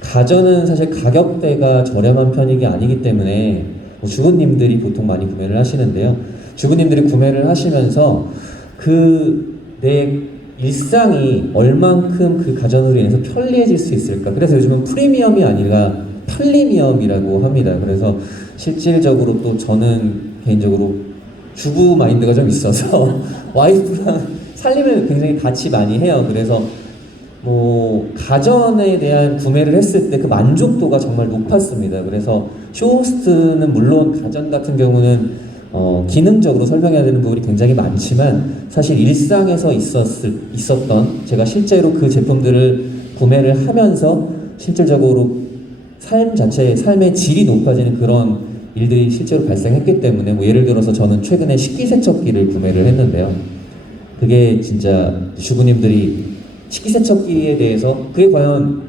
가전은 사실 가격대가 저렴한 편이 아니기 때문에 뭐 주부님들이 보통 많이 구매를 하시는데요. 주부님들이 구매를 하시면서 내 일상이 얼만큼 그 가전으로 인해서 편리해질 수 있을까. 그래서 요즘은 프리미엄이 아니라 편리미엄이라고 합니다. 그래서 실질적으로 또 저는 개인적으로 주부 마인드가 좀 있어서 와이프랑 살림을 굉장히 같이 많이 해요. 그래서 뭐 가전에 대한 구매를 했을 때 그 만족도가 정말 높았습니다. 그래서 쇼호스트는 물론 가전 같은 경우는 기능적으로 설명해야 되는 부분이 굉장히 많지만, 사실 일상에서 있었던 제가 실제로 그 제품들을 구매를 하면서 실질적으로 삶의 질이 높아지는 그런 일들이 실제로 발생했기 때문에, 뭐 예를 들어서 저는 최근에 식기세척기를 구매를 했는데요. 그게 진짜 주부님들이 식기세척기에 대해서 그게 과연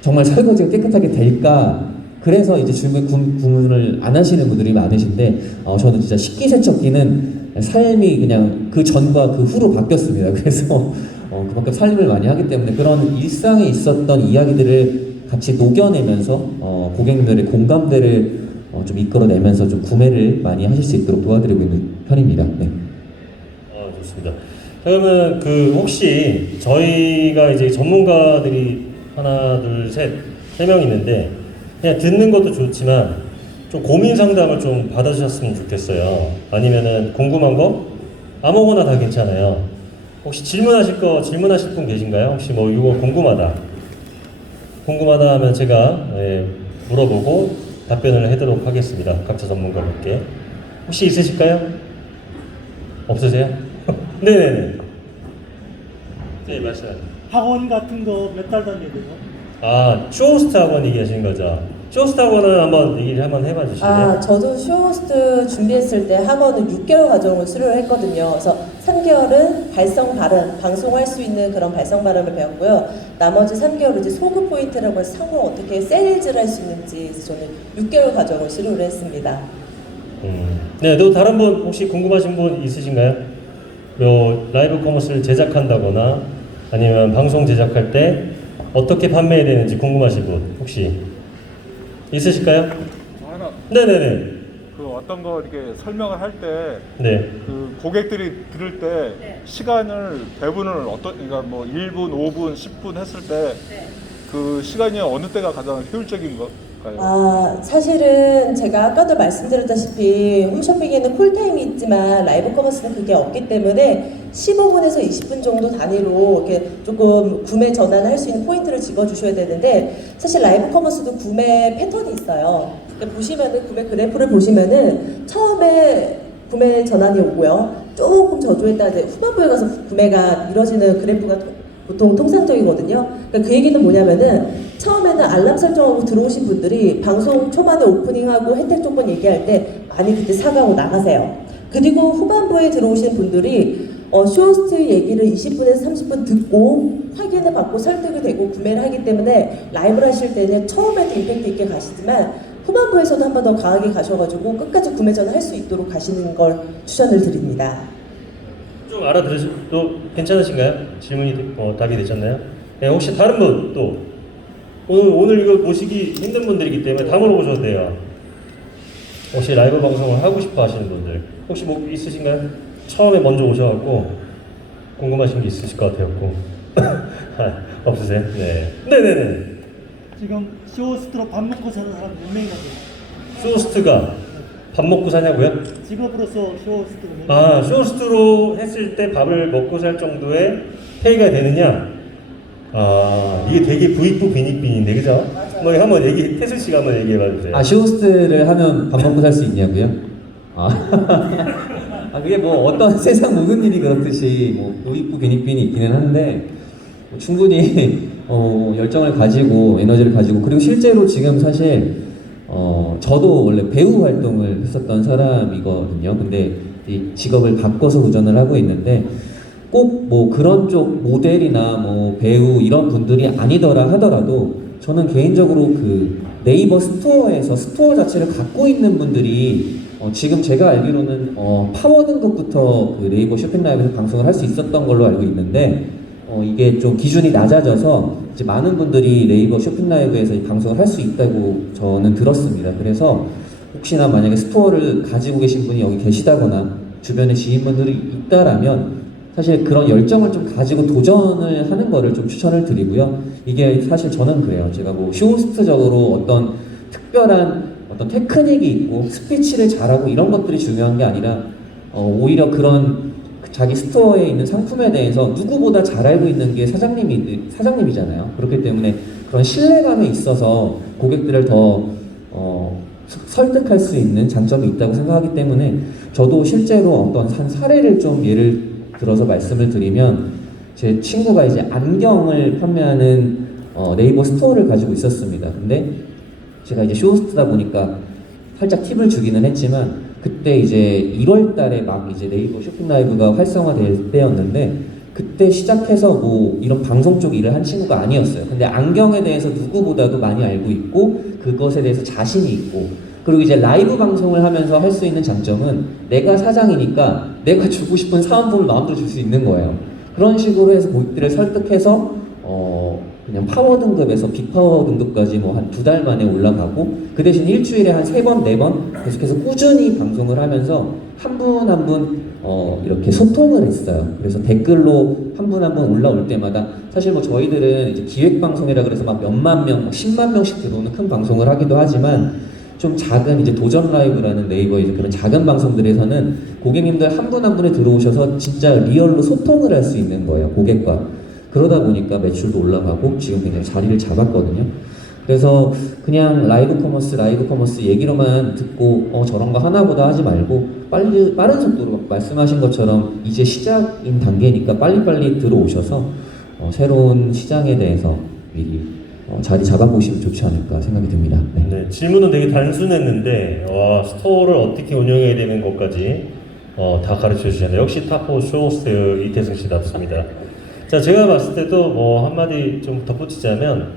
정말 설거지가 깨끗하게 될까? 그래서 이제 주문을 안 하시는 분들이 많으신데, 저는 진짜 식기세척기는 삶이 그냥 그 전과 그 후로 바뀌었습니다. 그래서 그만큼 살림을 많이 하기 때문에 그런 일상에 있었던 이야기들을 같이 녹여내면서 고객님들의 공감대를 좀 이끌어내면서 좀 구매를 많이 하실 수 있도록 도와드리고 있는 편입니다. 네. 좋습니다. 그러면 혹시 저희가 이제 전문가들이 하나, 둘, 셋, 3명 있는데, 그냥 듣는 것도 좋지만 좀 고민 상담을 좀 받아주셨으면 좋겠어요. 아니면은 궁금한 거 아무거나 다 괜찮아요. 혹시 질문하실 분 계신가요? 혹시 뭐 이거 궁금하다 하면 제가 물어보고 답변을 해드리도록 하겠습니다. 각자 전문가분께. 혹시 있으실까요? 없으세요? 네네네. 네, 말씀하세요. 학원 같은 거 몇 달 다니고요? 쇼호스트 학원 얘기하시는 거죠? 쇼호스트 학원은 한번 얘기를 해봐 주실래요? 저도 쇼호스트 준비했을 때 학원은 6개월 과정을 수료를 했거든요. 그래서 3개월은 발성 발음, 방송할 수 있는 그런 발성 발음을 배웠고요. 나머지 3개월은 이제 소그 포인트라고 해서 상호 어떻게 세일즈를 할 수 있는지 저는 6개월 과정을 수료를 했습니다. 네, 또 다른 분 혹시 궁금하신 분 있으신가요? 라이브 커머스를 제작한다거나 아니면 방송 제작할 때 어떻게 판매해야 되는지 궁금하신 분 혹시 있으실까요? 하나 네네네. 그 어떤 거 이렇게 설명을 할 때 네. 그 고객들이 들을 때 시간을 배분을 그러니까 뭐 1분, 5분, 10분 했을 때 그 시간이 어느 때가 가장 효율적인 걸까요? 사실은 제가 아까도 말씀드렸다시피 홈쇼핑에는 쿨타임이 있지만 라이브 커머스는 그게 없기 때문에 15분에서 20분 정도 단위로 이렇게 조금 구매 전환을 할 수 있는 포인트를 집어주셔야 되는데, 사실 라이브 커머스도 구매 패턴이 있어요. 그러니까 보시면은 구매 그래프를 보시면은 처음에 구매 전환이 오고요. 조금 저조했다 이제 후반부에 가서 구매가 이뤄지는 그래프가 보통 통상적이거든요. 그러니까 그 얘기는 뭐냐면은 처음에는 알람 설정하고 들어오신 분들이 방송 초반에 오프닝하고 혜택 조건 얘기할 때 많이 그때 사가고 나가세요. 그리고 후반부에 들어오신 분들이 쇼호스트 얘기를 20분에서 30분 듣고 확인을 받고 설득이 되고 구매를 하기 때문에 라이브를 하실 때는 처음에도 임팩트 있게 가시지만 후반부에서도 한 번 더 강하게 가셔가지고 끝까지 구매 전환할 수 있도록 가시는 걸 추천을 드립니다. 좀 또 괜찮으신가요? 질문이 답이 되셨나요? 네, 혹시 다른 분 또 오늘 이거 모시기 힘든 분들이기 때문에 다 물어보셔도 돼요. 혹시 라이브 방송을 하고 싶어 하시는 분들 혹시 뭐 있으신가요? 처음에 먼저 오셔갖고 궁금하신 게 있으실 것 같아요. 없으세요? 네. 네네네. 지금 쇼호스트로 밥 먹고 사는 사람 몇 명이나 돼요? 쇼호스트가 밥 먹고 사냐고요? 직업으로서 쇼호스트가 몇 명? 쇼호스트로 했을 때 밥을 먹고 살 정도의 페이가 되느냐? 이게 되게 부익부 빈익빈인데, 그죠? 뭐 한번 태슬 씨가 한번 얘기해봐 주세요. 쇼호스트를 하면 밥 먹고 살 수 있냐고요? 그게 뭐 어떤 세상 모든 일이 그렇듯이 뭐 부익부 빈익빈이 있기는 한데, 충분히 열정을 가지고 에너지를 가지고 그리고 실제로 지금 사실 저도 원래 배우 활동을 했었던 사람이거든요. 근데 이 직업을 바꿔서 도전을 하고 있는데 꼭 뭐 그런 쪽 모델이나 뭐 배우 이런 분들이 아니더라 하더라도 저는 개인적으로 그 네이버 스토어에서 스토어 자체를 갖고 있는 분들이 지금 제가 알기로는 파워 등급부터 그 네이버 쇼핑 라이브에서 방송을 할 수 있었던 걸로 알고 있는데 이게 좀 기준이 낮아져서 이제 많은 분들이 네이버 쇼핑 라이브에서 이 방송을 할 수 있다고 저는 들었습니다. 그래서 혹시나 만약에 스토어를 가지고 계신 분이 여기 계시다거나 주변에 지인분들이 있다라면 사실 그런 열정을 좀 가지고 도전을 하는 거를 좀 추천을 드리고요. 이게 사실 저는 그래요. 제가 뭐 쇼호스트적으로 어떤 특별한 어떤 테크닉이 있고 스피치를 잘하고 이런 것들이 중요한 게 아니라 오히려 그런 자기 스토어에 있는 상품에 대해서 누구보다 잘 알고 있는 게 사장님이잖아요. 그렇기 때문에 그런 신뢰감에 있어서 고객들을 더 설득할 수 있는 장점이 있다고 생각하기 때문에 저도 실제로 어떤 한 사례를 좀 예를 들어서 말씀을 드리면 제 친구가 이제 안경을 판매하는 네이버 스토어를 가지고 있었습니다. 근데 제가 이제 쇼호스트다 보니까 살짝 팁을 주기는 했지만 그때 이제 1월 달에 막 이제 네이버 쇼핑 라이브가 활성화될 때였는데 그때 시작해서 뭐 이런 방송 쪽 일을 한 친구가 아니었어요. 근데 안경에 대해서 누구보다도 많이 알고 있고 그것에 대해서 자신이 있고 그리고 이제 라이브 방송을 하면서 할 수 있는 장점은 내가 사장이니까 내가 주고 싶은 사은품을 마음대로 줄 수 있는 거예요. 그런 식으로 해서 고객들을 설득해서 그냥 파워 등급에서 빅파워 등급까지 뭐 한 2달 만에 올라가고 그 대신 일주일에 한 3번, 4번 계속해서 꾸준히 방송을 하면서 한 분 한 분 이렇게 소통을 했어요. 그래서 댓글로 한 분 한 분 올라올 때마다 사실 뭐 저희들은 이제 기획방송이라 그래서 막 몇만 명, 10만 명씩 들어오는 큰 방송을 하기도 하지만 좀 작은 이제 도전 라이브라는 네이버 이제 그런 작은 방송들에서는 고객님들 한 분 한 분이 들어오셔서 진짜 리얼로 소통을 할 수 있는 거예요, 고객과. 그러다 보니까 매출도 올라가고 지금 굉장히 자리를 잡았거든요. 그래서 그냥 라이브 커머스 얘기로만 듣고 저런 거 하나보다 하지 말고 빠른 속도로 말씀하신 것처럼 이제 시작인 단계니까 빨리빨리 들어오셔서 새로운 시장에 대해서 미리 자리 잡아보시면 좋지 않을까 생각이 듭니다. 네. 네, 질문은 되게 단순했는데 스토어를 어떻게 운영해야 되는 것까지 다 가르쳐 주셨네요. 역시 탑4 쇼호스트 이태승 씨답습니다. 자, 제가 봤을 때도 한마디 좀 덧붙이자면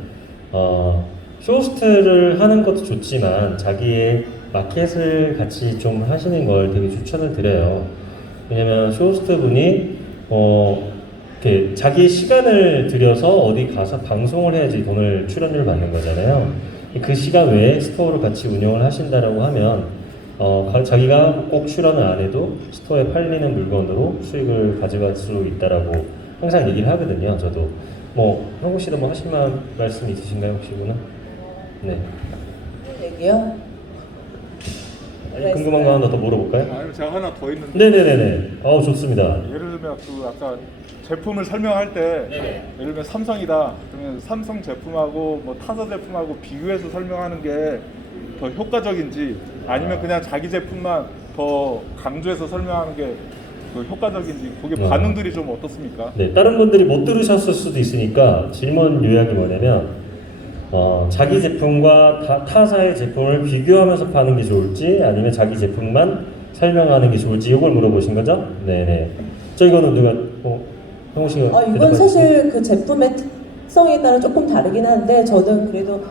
쇼호스트를 하는 것도 좋지만 자기의 마켓을 같이 좀 하시는 걸 되게 추천을 드려요. 왜냐면 쇼호스트 분이 이렇게 자기의 시간을 들여서 어디 가서 방송을 해야지 돈을 출연료를 받는 거잖아요. 그 시간 외에 스토어를 같이 운영을 하신다라고 하면 자기가 꼭 출연을 안 해도 스토어에 팔리는 물건으로 수익을 가져갈 수 있다라고 항상 얘기를 하거든요. 저도 형구 씨도 하실 말씀 있으신가요, 혹시 분은? 네. 얘기요? 궁금한 거 하나 더 물어볼까요? 아니면 제가 하나 더 있는데. 네네네네. 좋습니다. 예를 들면 그 아까 제품을 설명할 때 네네. 예를 들면 삼성이다. 그러면 삼성 제품하고 뭐 타사 제품하고 비교해서 설명하는 게 더 효과적인지 아니면 그냥 자기 제품만 더 강조해서 설명하는 게 더 효과적인지 그게 반응들이 좀 어떻습니까? 네, 다른 분들이 못 들으셨을 수도 있으니까 질문 요약이 뭐냐면 자기 제품과 타사의 제품을 비교하면서 파는 게 좋을지 아니면 자기 제품만 설명하는 게 좋을지 이걸 물어보신 거죠? 네네. 이거는 누가 형우 씨가 이건 사실 그 제품의 특성에 따라 조금 다르긴 한데 저는 그래도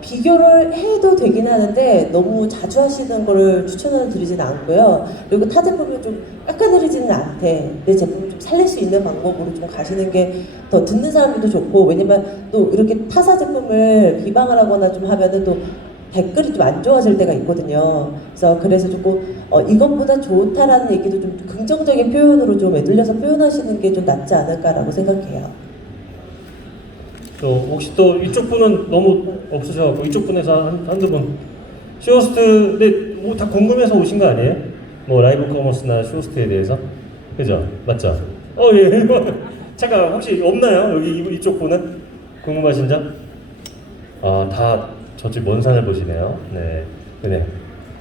비교를 해도 되긴 하는데 너무 자주 하시는 거를 추천을 드리진 않고요. 그리고 타 제품을 좀 깎아드리지는 않되 내 제품을 좀 살릴 수 있는 방법으로 좀 가시는 게 더 듣는 사람들도 좋고 왜냐면 또 이렇게 타사 제품을 비방을 하거나 좀 하면은 또 댓글이 좀 안 좋아질 때가 있거든요. 그래서 조금 이것보다 좋다라는 얘기도 좀 긍정적인 표현으로 좀 애들려서 표현하시는 게 좀 낫지 않을까라고 생각해요. 또 혹시 또 이쪽 분은 너무 없으셔갖고 이쪽 분에서 한두 분 쇼호스트 근데 다 궁금해서 오신 거 아니에요? 라이브 커머스나 쇼호스트에 대해서 그죠? 맞죠? 예. 잠깐 혹시 없나요? 여기 이쪽 분은 궁금하신 점? 다 저쪽 먼 산을 보시네요. 네.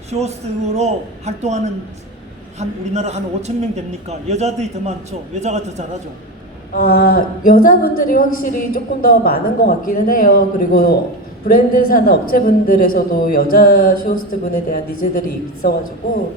쇼호스트로 활동하는 우리나라 한 5,000명 됩니까? 여자들이 더 많죠? 여자가 더 잘하죠? 여자분들이 확실히 조금 더 많은 것 같기는 해요. 그리고 브랜드 사는 업체분들에서도 여자 쇼호스트 분에 대한 니즈들이 있어가지고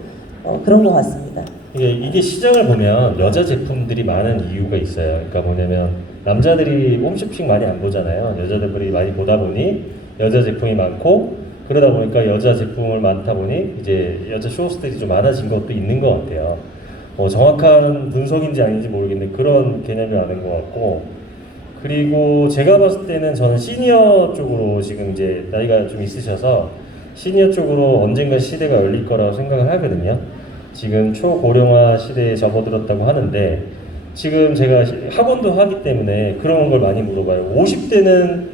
그런 것 같습니다. 이게 시장을 보면 여자 제품들이 많은 이유가 있어요. 그러니까 뭐냐면 남자들이 홈쇼핑 많이 안 보잖아요. 여자들이 많이 보다 보니 여자 제품이 많고 그러다 보니까 여자 제품을 많다 보니 이제 여자 쇼호스트들이 좀 많아진 것도 있는 것 같아요. 정확한 분석인지 아닌지 모르겠는데 그런 개념이 많은 것 같고 그리고 제가 봤을 때는 저는 시니어 쪽으로 지금 이제 나이가 좀 있으셔서 시니어 쪽으로 언젠가 시대가 열릴 거라고 생각을 하거든요. 지금 초고령화 시대에 접어들었다고 하는데 지금 제가 학원도 하기 때문에 그런 걸 많이 물어봐요. 50대는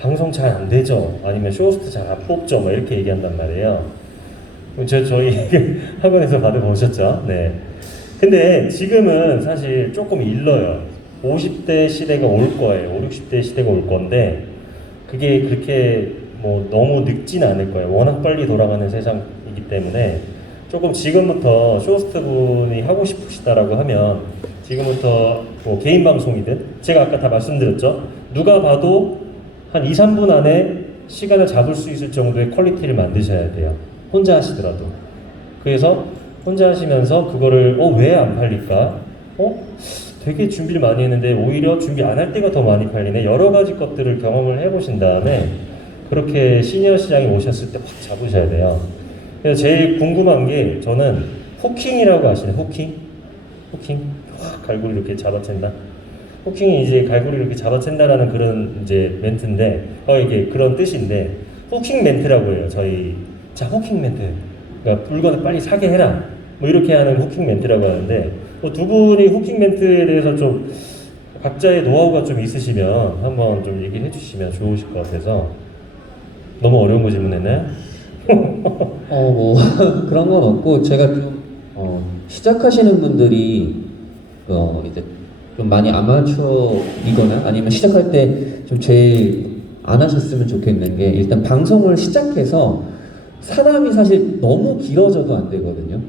방송 잘 안 되죠? 아니면 쇼호스트 잘 안 뽑죠? 뭐 이렇게 얘기한단 말이에요. 저희 학원에서 받아보셨죠? 네. 근데 지금은 사실 조금 일러요. 50대 시대가 올 거예요. 5, 60대 시대가 올 건데 그게 그렇게 뭐 너무 늦진 않을 거예요. 워낙 빨리 돌아가는 세상이기 때문에 조금 지금부터 쇼호스트 분이 하고 싶으시다라고 하면 지금부터 뭐 개인 방송이든 제가 아까 다 말씀드렸죠. 누가 봐도 한 2, 3분 안에 시간을 잡을 수 있을 정도의 퀄리티를 만드셔야 돼요. 혼자 하시더라도. 그래서 혼자 하시면서 그거를 왜 안 팔릴까? 되게 준비를 많이 했는데 오히려 준비 안 할 때가 더 많이 팔리네. 여러 가지 것들을 경험을 해보신 다음에 그렇게 시니어 시장에 오셨을 때 확 잡으셔야 돼요. 그래서 제일 궁금한 게 저는 후킹이라고 아시나요? 후킹? 확 갈고리 이렇게 잡아챈다. 후킹이 이제 갈고리 이렇게 잡아챈다라는 그런 이제 멘트인데 이게 그런 뜻인데 후킹 멘트라고 해요. 자 후킹 멘트. 그러니까 물건을 빨리 사게 해라. 뭐 이렇게 하는 후킹 멘트라고 하는데 두 분이 후킹 멘트에 대해서 좀 각자의 노하우가 좀 있으시면 한번 좀 얘기를 해주시면 좋으실 것 같아서. 너무 어려운 거 질문했나요? 뭐 그런 건 없고 제가 좀 시작하시는 분들이 이제 좀 많이 아마추어이거나 아니면 시작할 때 좀 제일 안 하셨으면 좋겠는 게 일단 방송을 시작해서 사람이 사실 너무 길어져도 안 되거든요.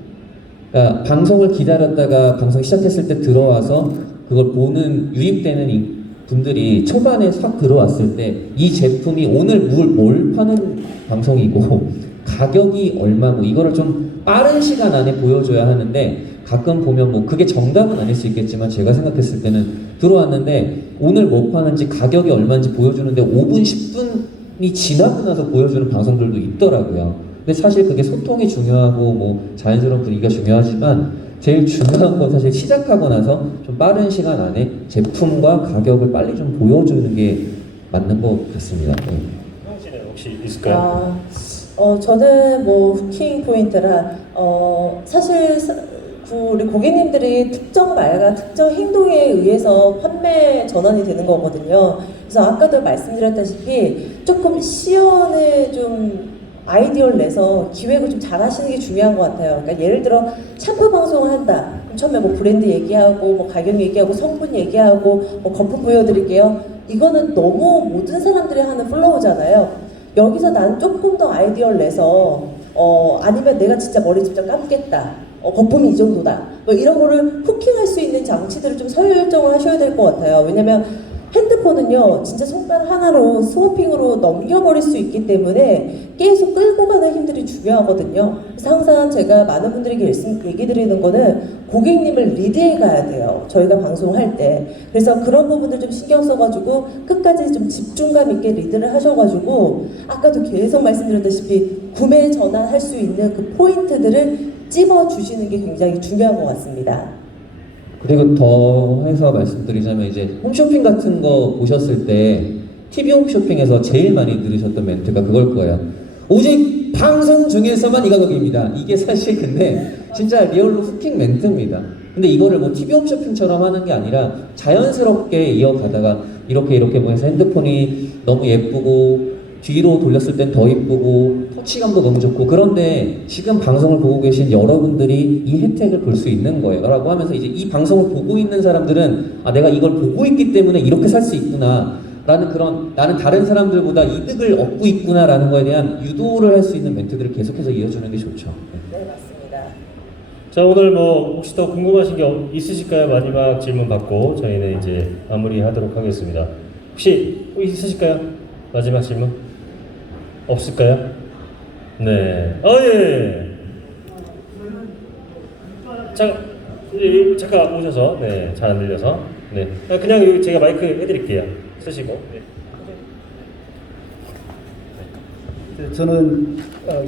그러니까 방송을 기다렸다가 방송 시작했을 때 들어와서 그걸 보는 유입되는 분들이 초반에 싹 들어왔을 때 이 제품이 오늘 뭘 파는 방송이고 가격이 얼마고 이거를 좀 빠른 시간 안에 보여줘야 하는데 가끔 보면 뭐 그게 정답은 아닐 수 있겠지만 제가 생각했을 때는 들어왔는데 오늘 뭐 파는지 가격이 얼마인지 보여주는데 5분 10분이 지나고 나서 보여주는 방송들도 있더라고요. 근데 사실 그게 소통이 중요하고 뭐 자연스러운 분위기가 중요하지만 제일 중요한 건 사실 시작하고 나서 좀 빠른 시간 안에 제품과 가격을 빨리 좀 보여주는 게 맞는 것 같습니다. 네. 형 씨는 혹시 있을까요? 저는 뭐 후킹 포인트라 사실 우리 고객님들이 특정 말과 특정 행동에 의해서 판매 전환이 되는 거거든요. 그래서 아까도 말씀드렸다시피 조금 시연을 좀 아이디어를 내서 기획을 좀 잘 하시는 게 중요한 것 같아요. 그러니까 예를 들어 샴푸 방송을 한다. 그럼 처음에 뭐 브랜드 얘기하고 뭐 가격 얘기하고 성분 얘기하고 뭐 거품 보여드릴게요. 이거는 너무 모든 사람들이 하는 플로우잖아요. 여기서 난 조금 더 아이디어를 내서 아니면 내가 진짜 머리 직접 감겠다. 거품이 이 정도다. 뭐 이런 거를 후킹할 수 있는 장치들을 좀 설정을 하셔야 될 것 같아요. 왜냐면 핸드폰은요, 진짜 손가락 하나로 스워핑으로 넘겨버릴 수 있기 때문에 계속 끌고 가는 힘들이 중요하거든요. 그래서 항상 제가 많은 분들에게 얘기 드리는 거는 고객님을 리드해 가야 돼요. 저희가 방송할 때. 그래서 그런 부분들 좀 신경 써가지고 끝까지 좀 집중감 있게 리드를 하셔가지고 아까도 계속 말씀드렸다시피 구매 전환할 수 있는 그 포인트들을 찝어주시는 게 굉장히 중요한 것 같습니다. 그리고 더 해서 말씀드리자면 이제 홈쇼핑 같은 거 보셨을 때 TV 홈쇼핑에서 제일 많이 들으셨던 멘트가 그걸 거예요. 오직 방송 중에서만 이 가격입니다. 이게 사실 근데 진짜 리얼로 후킹 멘트입니다. 근데 이거를 뭐 TV 홈쇼핑처럼 하는 게 아니라 자연스럽게 이어가다가 이렇게 뭐 해서 핸드폰이 너무 예쁘고 뒤로 돌렸을 땐 더 이쁘고 터치감도 너무 좋고 그런데 지금 방송을 보고 계신 여러분들이 이 혜택을 볼 수 있는 거예요 라고 하면서 이제 이 방송을 보고 있는 사람들은 내가 이걸 보고 있기 때문에 이렇게 살 수 있구나 라는 그런 나는 다른 사람들보다 이득을 얻고 있구나 라는 거에 대한 유도를 할 수 있는 멘트들을 계속해서 이어주는 게 좋죠. 네, 맞습니다. 자, 오늘 뭐 혹시 더 궁금하신 게 있으실까요? 마지막 질문 받고 저희는 이제 마무리하도록 하겠습니다. 혹시 있으실까요? 마지막 질문? 없을까요? 네. 예. 잠깐 오셔서, 네, 잘 안 들려서, 네, 그냥 여기 제가 마이크 해드릴게요. 쓰시고. 네. 네, 저는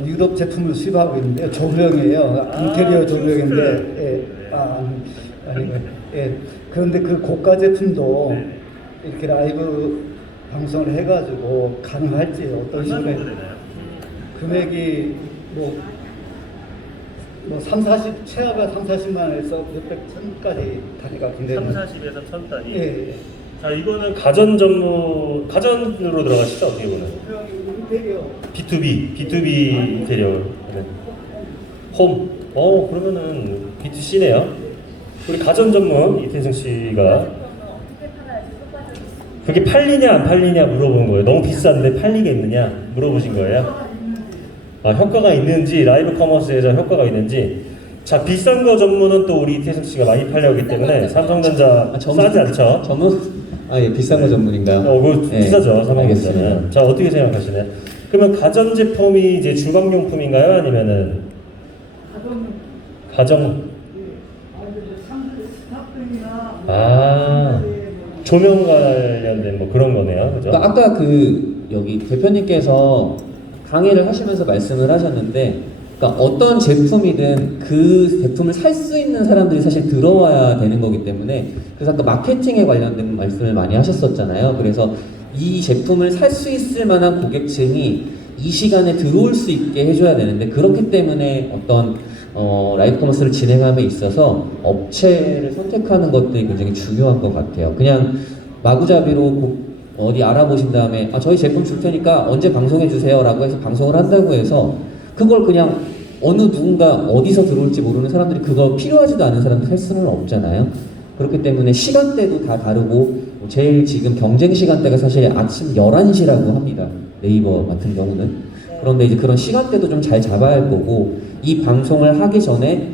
유럽 제품을 수입하고 있는데요. 조명이에요. 인테리어 조명인데, 그런데 그 고가 제품도 이렇게 라이브 방송을 해가지고 가능할지 어떤 식으로 금액이 뭐 3, 40, 최하가 3, 40만 원에서 몇백 천까지 단위가 굉장히 40에서 1000단위. 예. 자, 이거는 가전으로 들어가시죠? 어떻게 보면. 인테리어. B2B 인테리어. 네. 홈. 그러면은 B2C네요. 우리 가전 전문 이태승 씨가 그게 팔리냐 안 팔리냐 물어본 거예요. 너무 비싼데 팔리겠느냐 물어보신 거예요. 효과가 있는지, 라이브 커머스에서 효과가 있는지. 자, 비싼 거 전문은 또 우리 이태승 씨가 많이 팔려기 때문에 삼성전자 싸지 않죠? 전문? 예, 비싼 거 전문인가요? 그거 예, 비싸죠, 삼성전자는. 알겠습니다. 자, 어떻게 생각하시나요? 그러면 가전 제품이 이제 주방용품인가요? 아니면은 가정? 조명 관련된 뭐 그런 거네요, 그죠? 그러니까 아까 여기 대표님께서 강의를 하시면서 말씀을 하셨는데, 그러니까 어떤 제품이든 그 제품을 살 수 있는 사람들이 사실 들어와야 되는 거기 때문에, 그래서 아까 마케팅에 관련된 말씀을 많이 하셨었잖아요. 그래서 이 제품을 살 수 있을 만한 고객층이 이 시간에 들어올 수 있게 해줘야 되는데, 그렇기 때문에 어떤 라이브 커머스를 진행함에 있어서 업체를 선택하는 것들이 굉장히 중요한 것 같아요. 그냥 마구잡이로 어디 알아보신 다음에 저희 제품 줄 테니까 언제 방송해 주세요 라고 해서 방송을 한다고 해서 그걸 그냥 어느 누군가 어디서 들어올지 모르는 사람들이 그거 필요하지도 않은 사람들 할 수는 없잖아요. 그렇기 때문에 시간대도 다 다르고, 제일 지금 경쟁 시간대가 사실 아침 11시라고 합니다. 네이버 같은 경우는. 그런데 이제 그런 시간대도 좀 잘 잡아야 할 거고, 이 방송을 하기 전에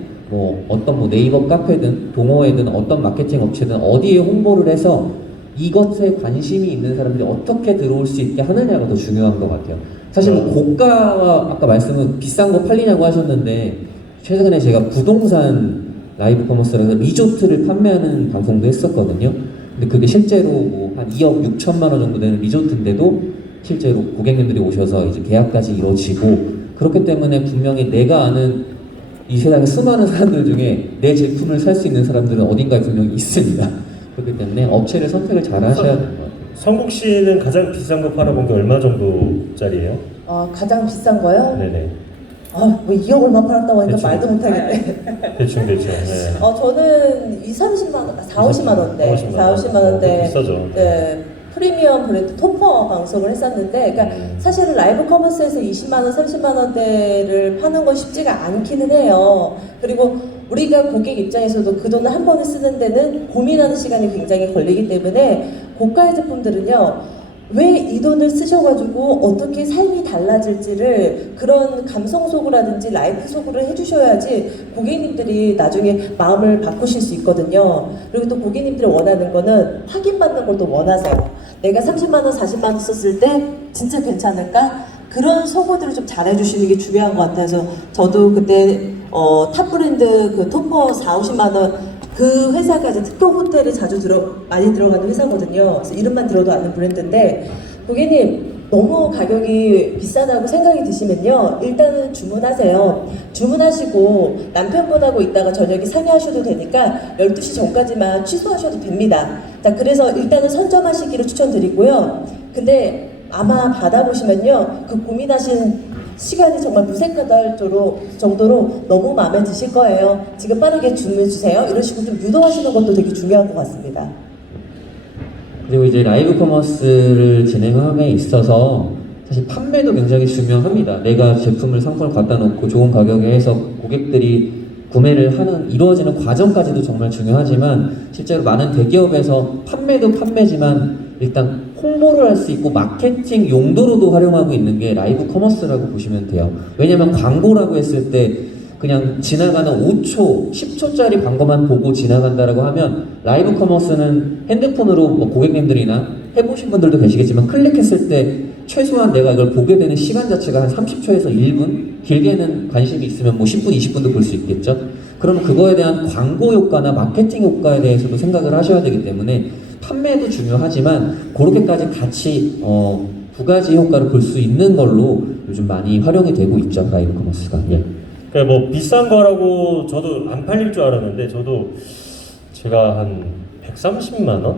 어떤 네이버 카페든 동호회든 어떤 마케팅 업체든 어디에 홍보를 해서 이것에 관심이 있는 사람들이 어떻게 들어올 수 있게 하느냐가 더 중요한 것 같아요. 사실 고가와 아까 말씀은 비싼 거 팔리냐고 하셨는데, 최근에 제가 부동산 라이브 커머스라서 리조트를 판매하는 방송도 했었거든요. 근데 그게 실제로 한 2억 6천만 원 정도 되는 리조트인데도 실제로 고객님들이 오셔서 이제 계약까지 이루어지고, 그렇기 때문에 분명히 내가 아는 이 세상에 수많은 사람들 중에 내 제품을 살 수 있는 사람들은 어딘가에 분명히 있습니다. 그렇기 때문에 업체를 선택을 잘 하셔야 됩니다. 성국 씨는 가장 비싼 거 팔아본 게 얼마 정도짜리예요? 가장 비싼 거요? 네네. 뭐 2억 얼마 팔았다고 하니까 대충. 말도 못하겠네. 대충. 네. 저는 30만 원, 4, 50만 원대, 4, 50만 원대. 비싸죠. 네, 프리미엄 브랜드 토퍼 방송을 했었는데, 그러니까 사실은 라이브 커머스에서 20만 원, 30만 원대를 파는 건 쉽지가 않기는 해요. 그리고 우리가 고객 입장에서도 그 돈을 한 번에 쓰는 데는 고민하는 시간이 굉장히 걸리기 때문에, 고가의 제품들은요, 왜 이 돈을 쓰셔가지고 어떻게 삶이 달라질지를 그런 감성 소구라든지 라이프 소구를 해주셔야지 고객님들이 나중에 마음을 바꾸실 수 있거든요. 그리고 또 고객님들이 원하는 거는 확인받는 걸 또 원하세요. 내가 30만 원, 40만 원 썼을 때 진짜 괜찮을까? 그런 소구들을 좀 잘해주시는 게 중요한 것 같아서, 저도 그때 탑 브랜드 그 토퍼 4, 50만 원 그 회사가 이제 특급 호텔에 자주 많이 들어가는 회사거든요. 그래서 이름만 들어도 아는 브랜드인데, 고객님 너무 가격이 비싸다고 생각이 드시면요, 일단은 주문하세요. 주문하시고 남편분하고 있다가 저녁에 상의하셔도 되니까 12시 전까지만 취소하셔도 됩니다. 자, 그래서 일단은 선점하시기를 추천드리고요. 근데 아마 받아보시면요, 그 고민하신 시간이 정말 무색하다 할 정도로 너무 마음에 드실 거예요. 지금 빠르게 주문해 주세요. 이런 식으로 좀 유도하시는 것도 되게 중요한 것 같습니다. 그리고 이제 라이브 커머스를 진행함에 있어서 사실 판매도 굉장히 중요합니다. 내가 제품을 상품을 갖다 놓고 좋은 가격에 해서 고객들이 구매를 하는 이루어지는 과정까지도 정말 중요하지만, 실제로 많은 대기업에서 판매도 판매지만 일단 홍보를 할 수 있고 마케팅 용도로도 활용하고 있는 게 라이브 커머스라고 보시면 돼요. 왜냐면 광고라고 했을 때 그냥 지나가는 5초, 10초짜리 광고만 보고 지나간다라고 하면 라이브 커머스는 핸드폰으로 뭐 고객님들이나 해보신 분들도 계시겠지만 클릭했을 때 최소한 내가 이걸 보게 되는 시간 자체가 한 30초에서 1분? 길게는 관심이 있으면 뭐 10분, 20분도 볼 수 있겠죠? 그러면 그거에 대한 광고 효과나 마케팅 효과에 대해서도 생각을 하셔야 되기 때문에 판매도 중요하지만 그렇게까지 같이 두 가지 효과를 볼 수 있는 걸로 요즘 많이 활용이 되고 있죠, 라이브 커머스가. 예. 그러니까 뭐 비싼 거라고 저도 안 팔릴 줄 알았는데 저도 제가 한 130만 원?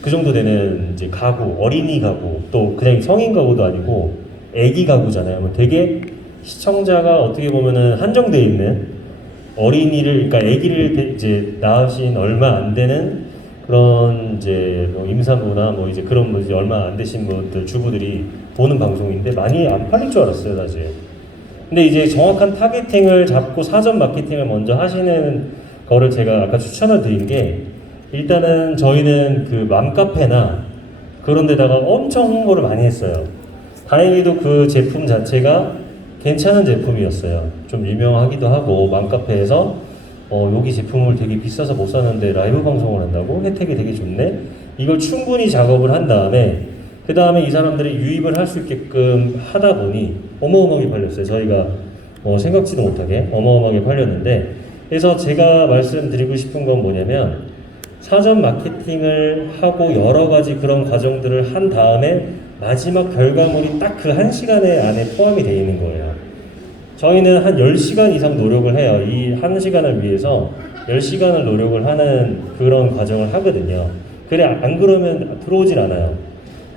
그 정도 되는 이제 가구, 어린이 가구, 또 그냥 성인 가구도 아니고 애기 가구잖아요. 뭐 되게 시청자가 어떻게 보면은 한정되어 있는 어린이를, 그러니까 애기를 이제 낳으신 얼마 안 되는 그런 이제 뭐 임산부나 뭐 이제 그런 뭐 이제 얼마 안 되신 분들 주부들이 보는 방송인데 많이 안 팔릴 줄 알았어요, 사실. 근데 이제 정확한 타겟팅을 잡고 사전 마케팅을 먼저 하시는 거를 제가 아까 추천을 드린 게 일단은 저희는 그 맘카페나 그런 데다가 엄청 홍보를 많이 했어요. 다행히도 그 제품 자체가 괜찮은 제품이었어요. 좀 유명하기도 하고 맘카페에서 여기 제품을 되게 비싸서 못 사는데 라이브 방송을 한다고? 혜택이 되게 좋네? 이걸 충분히 작업을 한 다음에 그 다음에 이 사람들이 유입을 할 수 있게끔 하다 보니 어마어마하게 팔렸어요. 저희가 생각지도 못하게 어마어마하게 팔렸는데, 그래서 제가 말씀드리고 싶은 건 뭐냐면 사전 마케팅을 하고 여러 가지 그런 과정들을 한 다음에 마지막 결과물이 딱 그 1시간에 안에 포함이 되어 있는 거예요. 저희는 한 10시간 이상 노력을 해요. 이 1시간을 위해서 10시간을 노력을 하는 그런 과정을 하거든요. 그래 안 그러면 들어오질 않아요.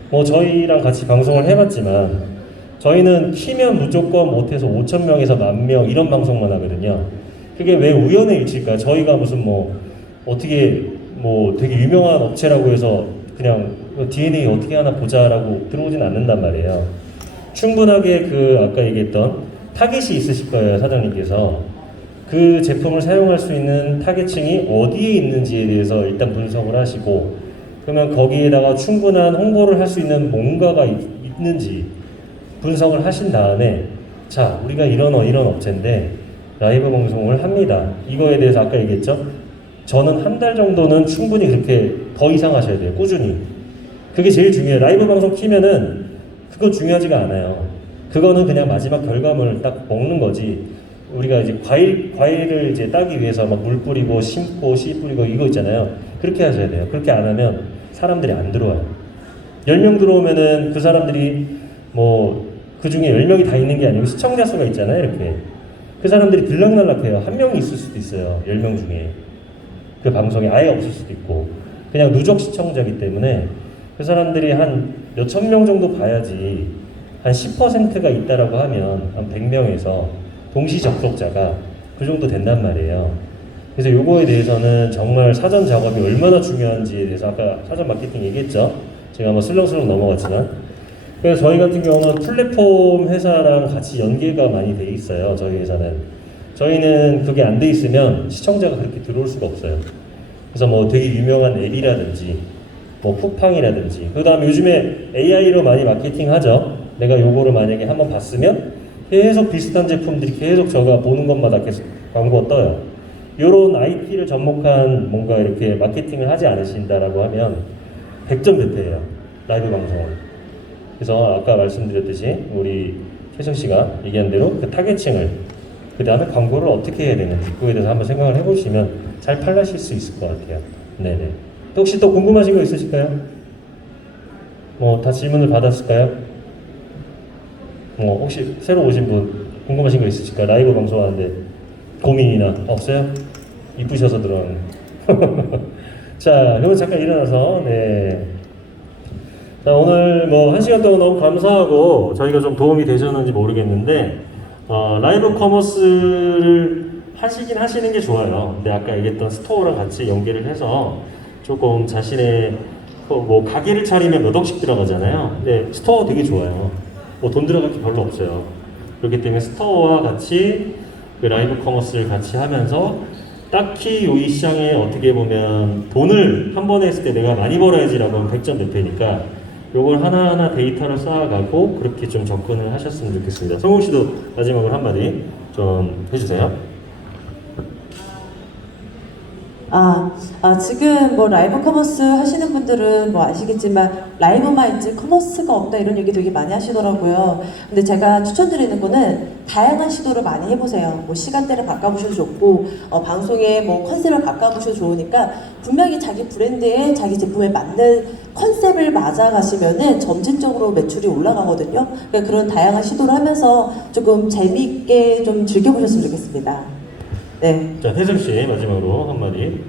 뭐 저희랑 같이 방송을 해봤지만 저희는 키면 무조건 못해서 5,000명에서 10,000명 이런 방송만 하거든요. 그게 왜 우연의 일치일까? 저희가 무슨 뭐 어떻게 뭐 되게 유명한 업체라고 해서 그냥 DNA 어떻게 하나 보자라고 들어오진 않는단 말이에요. 충분하게 그 아까 얘기했던 타겟이 있으실 거예요, 사장님께서. 그 제품을 사용할 수 있는 타겟층이 어디에 있는지에 대해서 일단 분석을 하시고, 그러면 거기에다가 충분한 홍보를 할 수 있는 뭔가가 있는지 분석을 하신 다음에, 자, 우리가 이런 업체인데 라이브 방송을 합니다. 이거에 대해서 아까 얘기했죠? 저는 한 달 정도는 충분히 그렇게 더 이상 하셔야 돼요. 꾸준히. 그게 제일 중요해요. 라이브 방송 키면은 그건 중요하지가 않아요. 그거는 그냥 마지막 결과물을 딱 먹는 거지. 우리가 이제 과일을 이제 따기 위해서 막 물 뿌리고 심고 씨 뿌리고 이거 있잖아요. 그렇게 하셔야 돼요. 그렇게 안 하면 사람들이 안 들어와요. 10명 들어오면은 그 사람들이 뭐 그 중에 10명이 다 있는 게 아니고 시청자 수가 있잖아요. 이렇게. 그 사람들이 들락날락해요. 한 명이 있을 수도 있어요. 10명 중에. 그 방송에 아예 없을 수도 있고. 그냥 누적 시청자이기 때문에 그 사람들이 한 몇천 명 정도 봐야지 한 10%가 있다라고 하면 한 100명에서 동시 접속자가 그 정도 된단 말이에요. 그래서 요거에 대해서는 정말 사전 작업이 얼마나 중요한지에 대해서 아까 사전 마케팅 얘기했죠. 제가 뭐 슬렁슬렁 넘어갔지만. 그래서 저희 같은 경우는 플랫폼 회사랑 같이 연계가 많이 돼 있어요. 저희 회사는. 저희는 그게 안 돼 있으면 시청자가 그렇게 들어올 수가 없어요. 그래서 뭐 되게 유명한 앱이라든지 뭐 쿠팡이라든지, 그 다음에 요즘에 AI로 많이 마케팅 하죠. 내가 요거를 만약에 한번 봤으면 계속 비슷한 제품들이 계속 저가 보는 것마다 계속 광고가 떠요. 요런 IT를 접목한 뭔가 이렇게 마케팅을 하지 않으신다라고 하면 100점 배트예요. 라이브 방송은. 그래서 아까 말씀드렸듯이 우리 최성 씨가 얘기한 대로 그 타겟층을, 그 다음에 광고를 어떻게 해야 되는지 그거에 대해서 한번 생각을 해보시면 잘 팔라실 수 있을 것 같아요. 네네. 혹시 또 궁금하신 거 있으실까요? 뭐 다 질문을 받았을까요? 혹시 새로 오신 분 궁금하신 거 있으실까요? 라이브 방송하는데 고민이나 없어요? 이쁘셔서 들어가는. 자, 그럼 잠깐 일어나서 네. 자, 오늘 뭐 1시간 동안 너무 감사하고 저희가 좀 도움이 되셨는지 모르겠는데 라이브 커머스를 하시긴 하시는 게 좋아요. 근데 아까 얘기했던 스토어랑 같이 연계를 해서 조금 자신의 뭐 가게를 차리면 몇 억씩 들어가잖아요. 근데 스토어 되게 좋아요. 뭐 돈 들어갈 게 별로 없어요. 그렇기 때문에 스토어와 같이 그 라이브 커머스를 같이 하면서 딱히 이 시장에 어떻게 보면 돈을 한 번에 했을 때 내가 많이 벌어야지라고 하면 100점 대표니까 요걸 하나하나 데이터를 쌓아가고 그렇게 좀 접근을 하셨으면 좋겠습니다. 성욱 씨도 마지막으로 한마디. 좀 해주세요. 지금 뭐 라이브 커머스 하시는 분들은 뭐 아시겠지만 라이브만 있지 커머스가 없다 이런 얘기 되게 많이 하시더라고요. 근데 제가 추천드리는 거는 다양한 시도를 많이 해보세요. 뭐 시간대를 바꿔보셔도 좋고 방송의 뭐 컨셉을 바꿔보셔도 좋으니까 분명히 자기 브랜드에 자기 제품에 맞는 컨셉을 맞아가시면은 점진적으로 매출이 올라가거든요. 그러니까 그런 다양한 시도를 하면서 조금 재미있게 좀 즐겨보셨으면 좋겠습니다. 네. 자, 혜정 씨 마지막으로 한마디.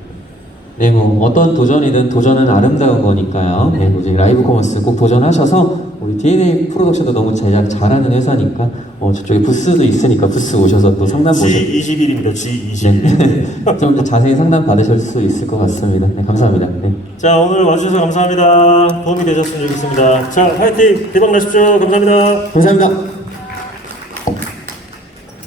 네, 뭐 어떤 도전이든 도전은 아름다운 거니까요. 네, 이제 라이브 커머스 꼭 도전하셔서 우리 DNA 프로덕션도 너무 제작 잘하는 회사니까 저쪽에 부스도 있으니까 부스 오셔서 또 상담 보셔. G21입니다. G21. 네, 좀 더 자세히 상담 받으실 수 있을 것 같습니다. 네, 감사합니다. 네. 자, 오늘 와주셔서 감사합니다. 도움이 되셨으면 좋겠습니다. 자, 화이팅! 대박 나십시오. 감사합니다. 감사합니다.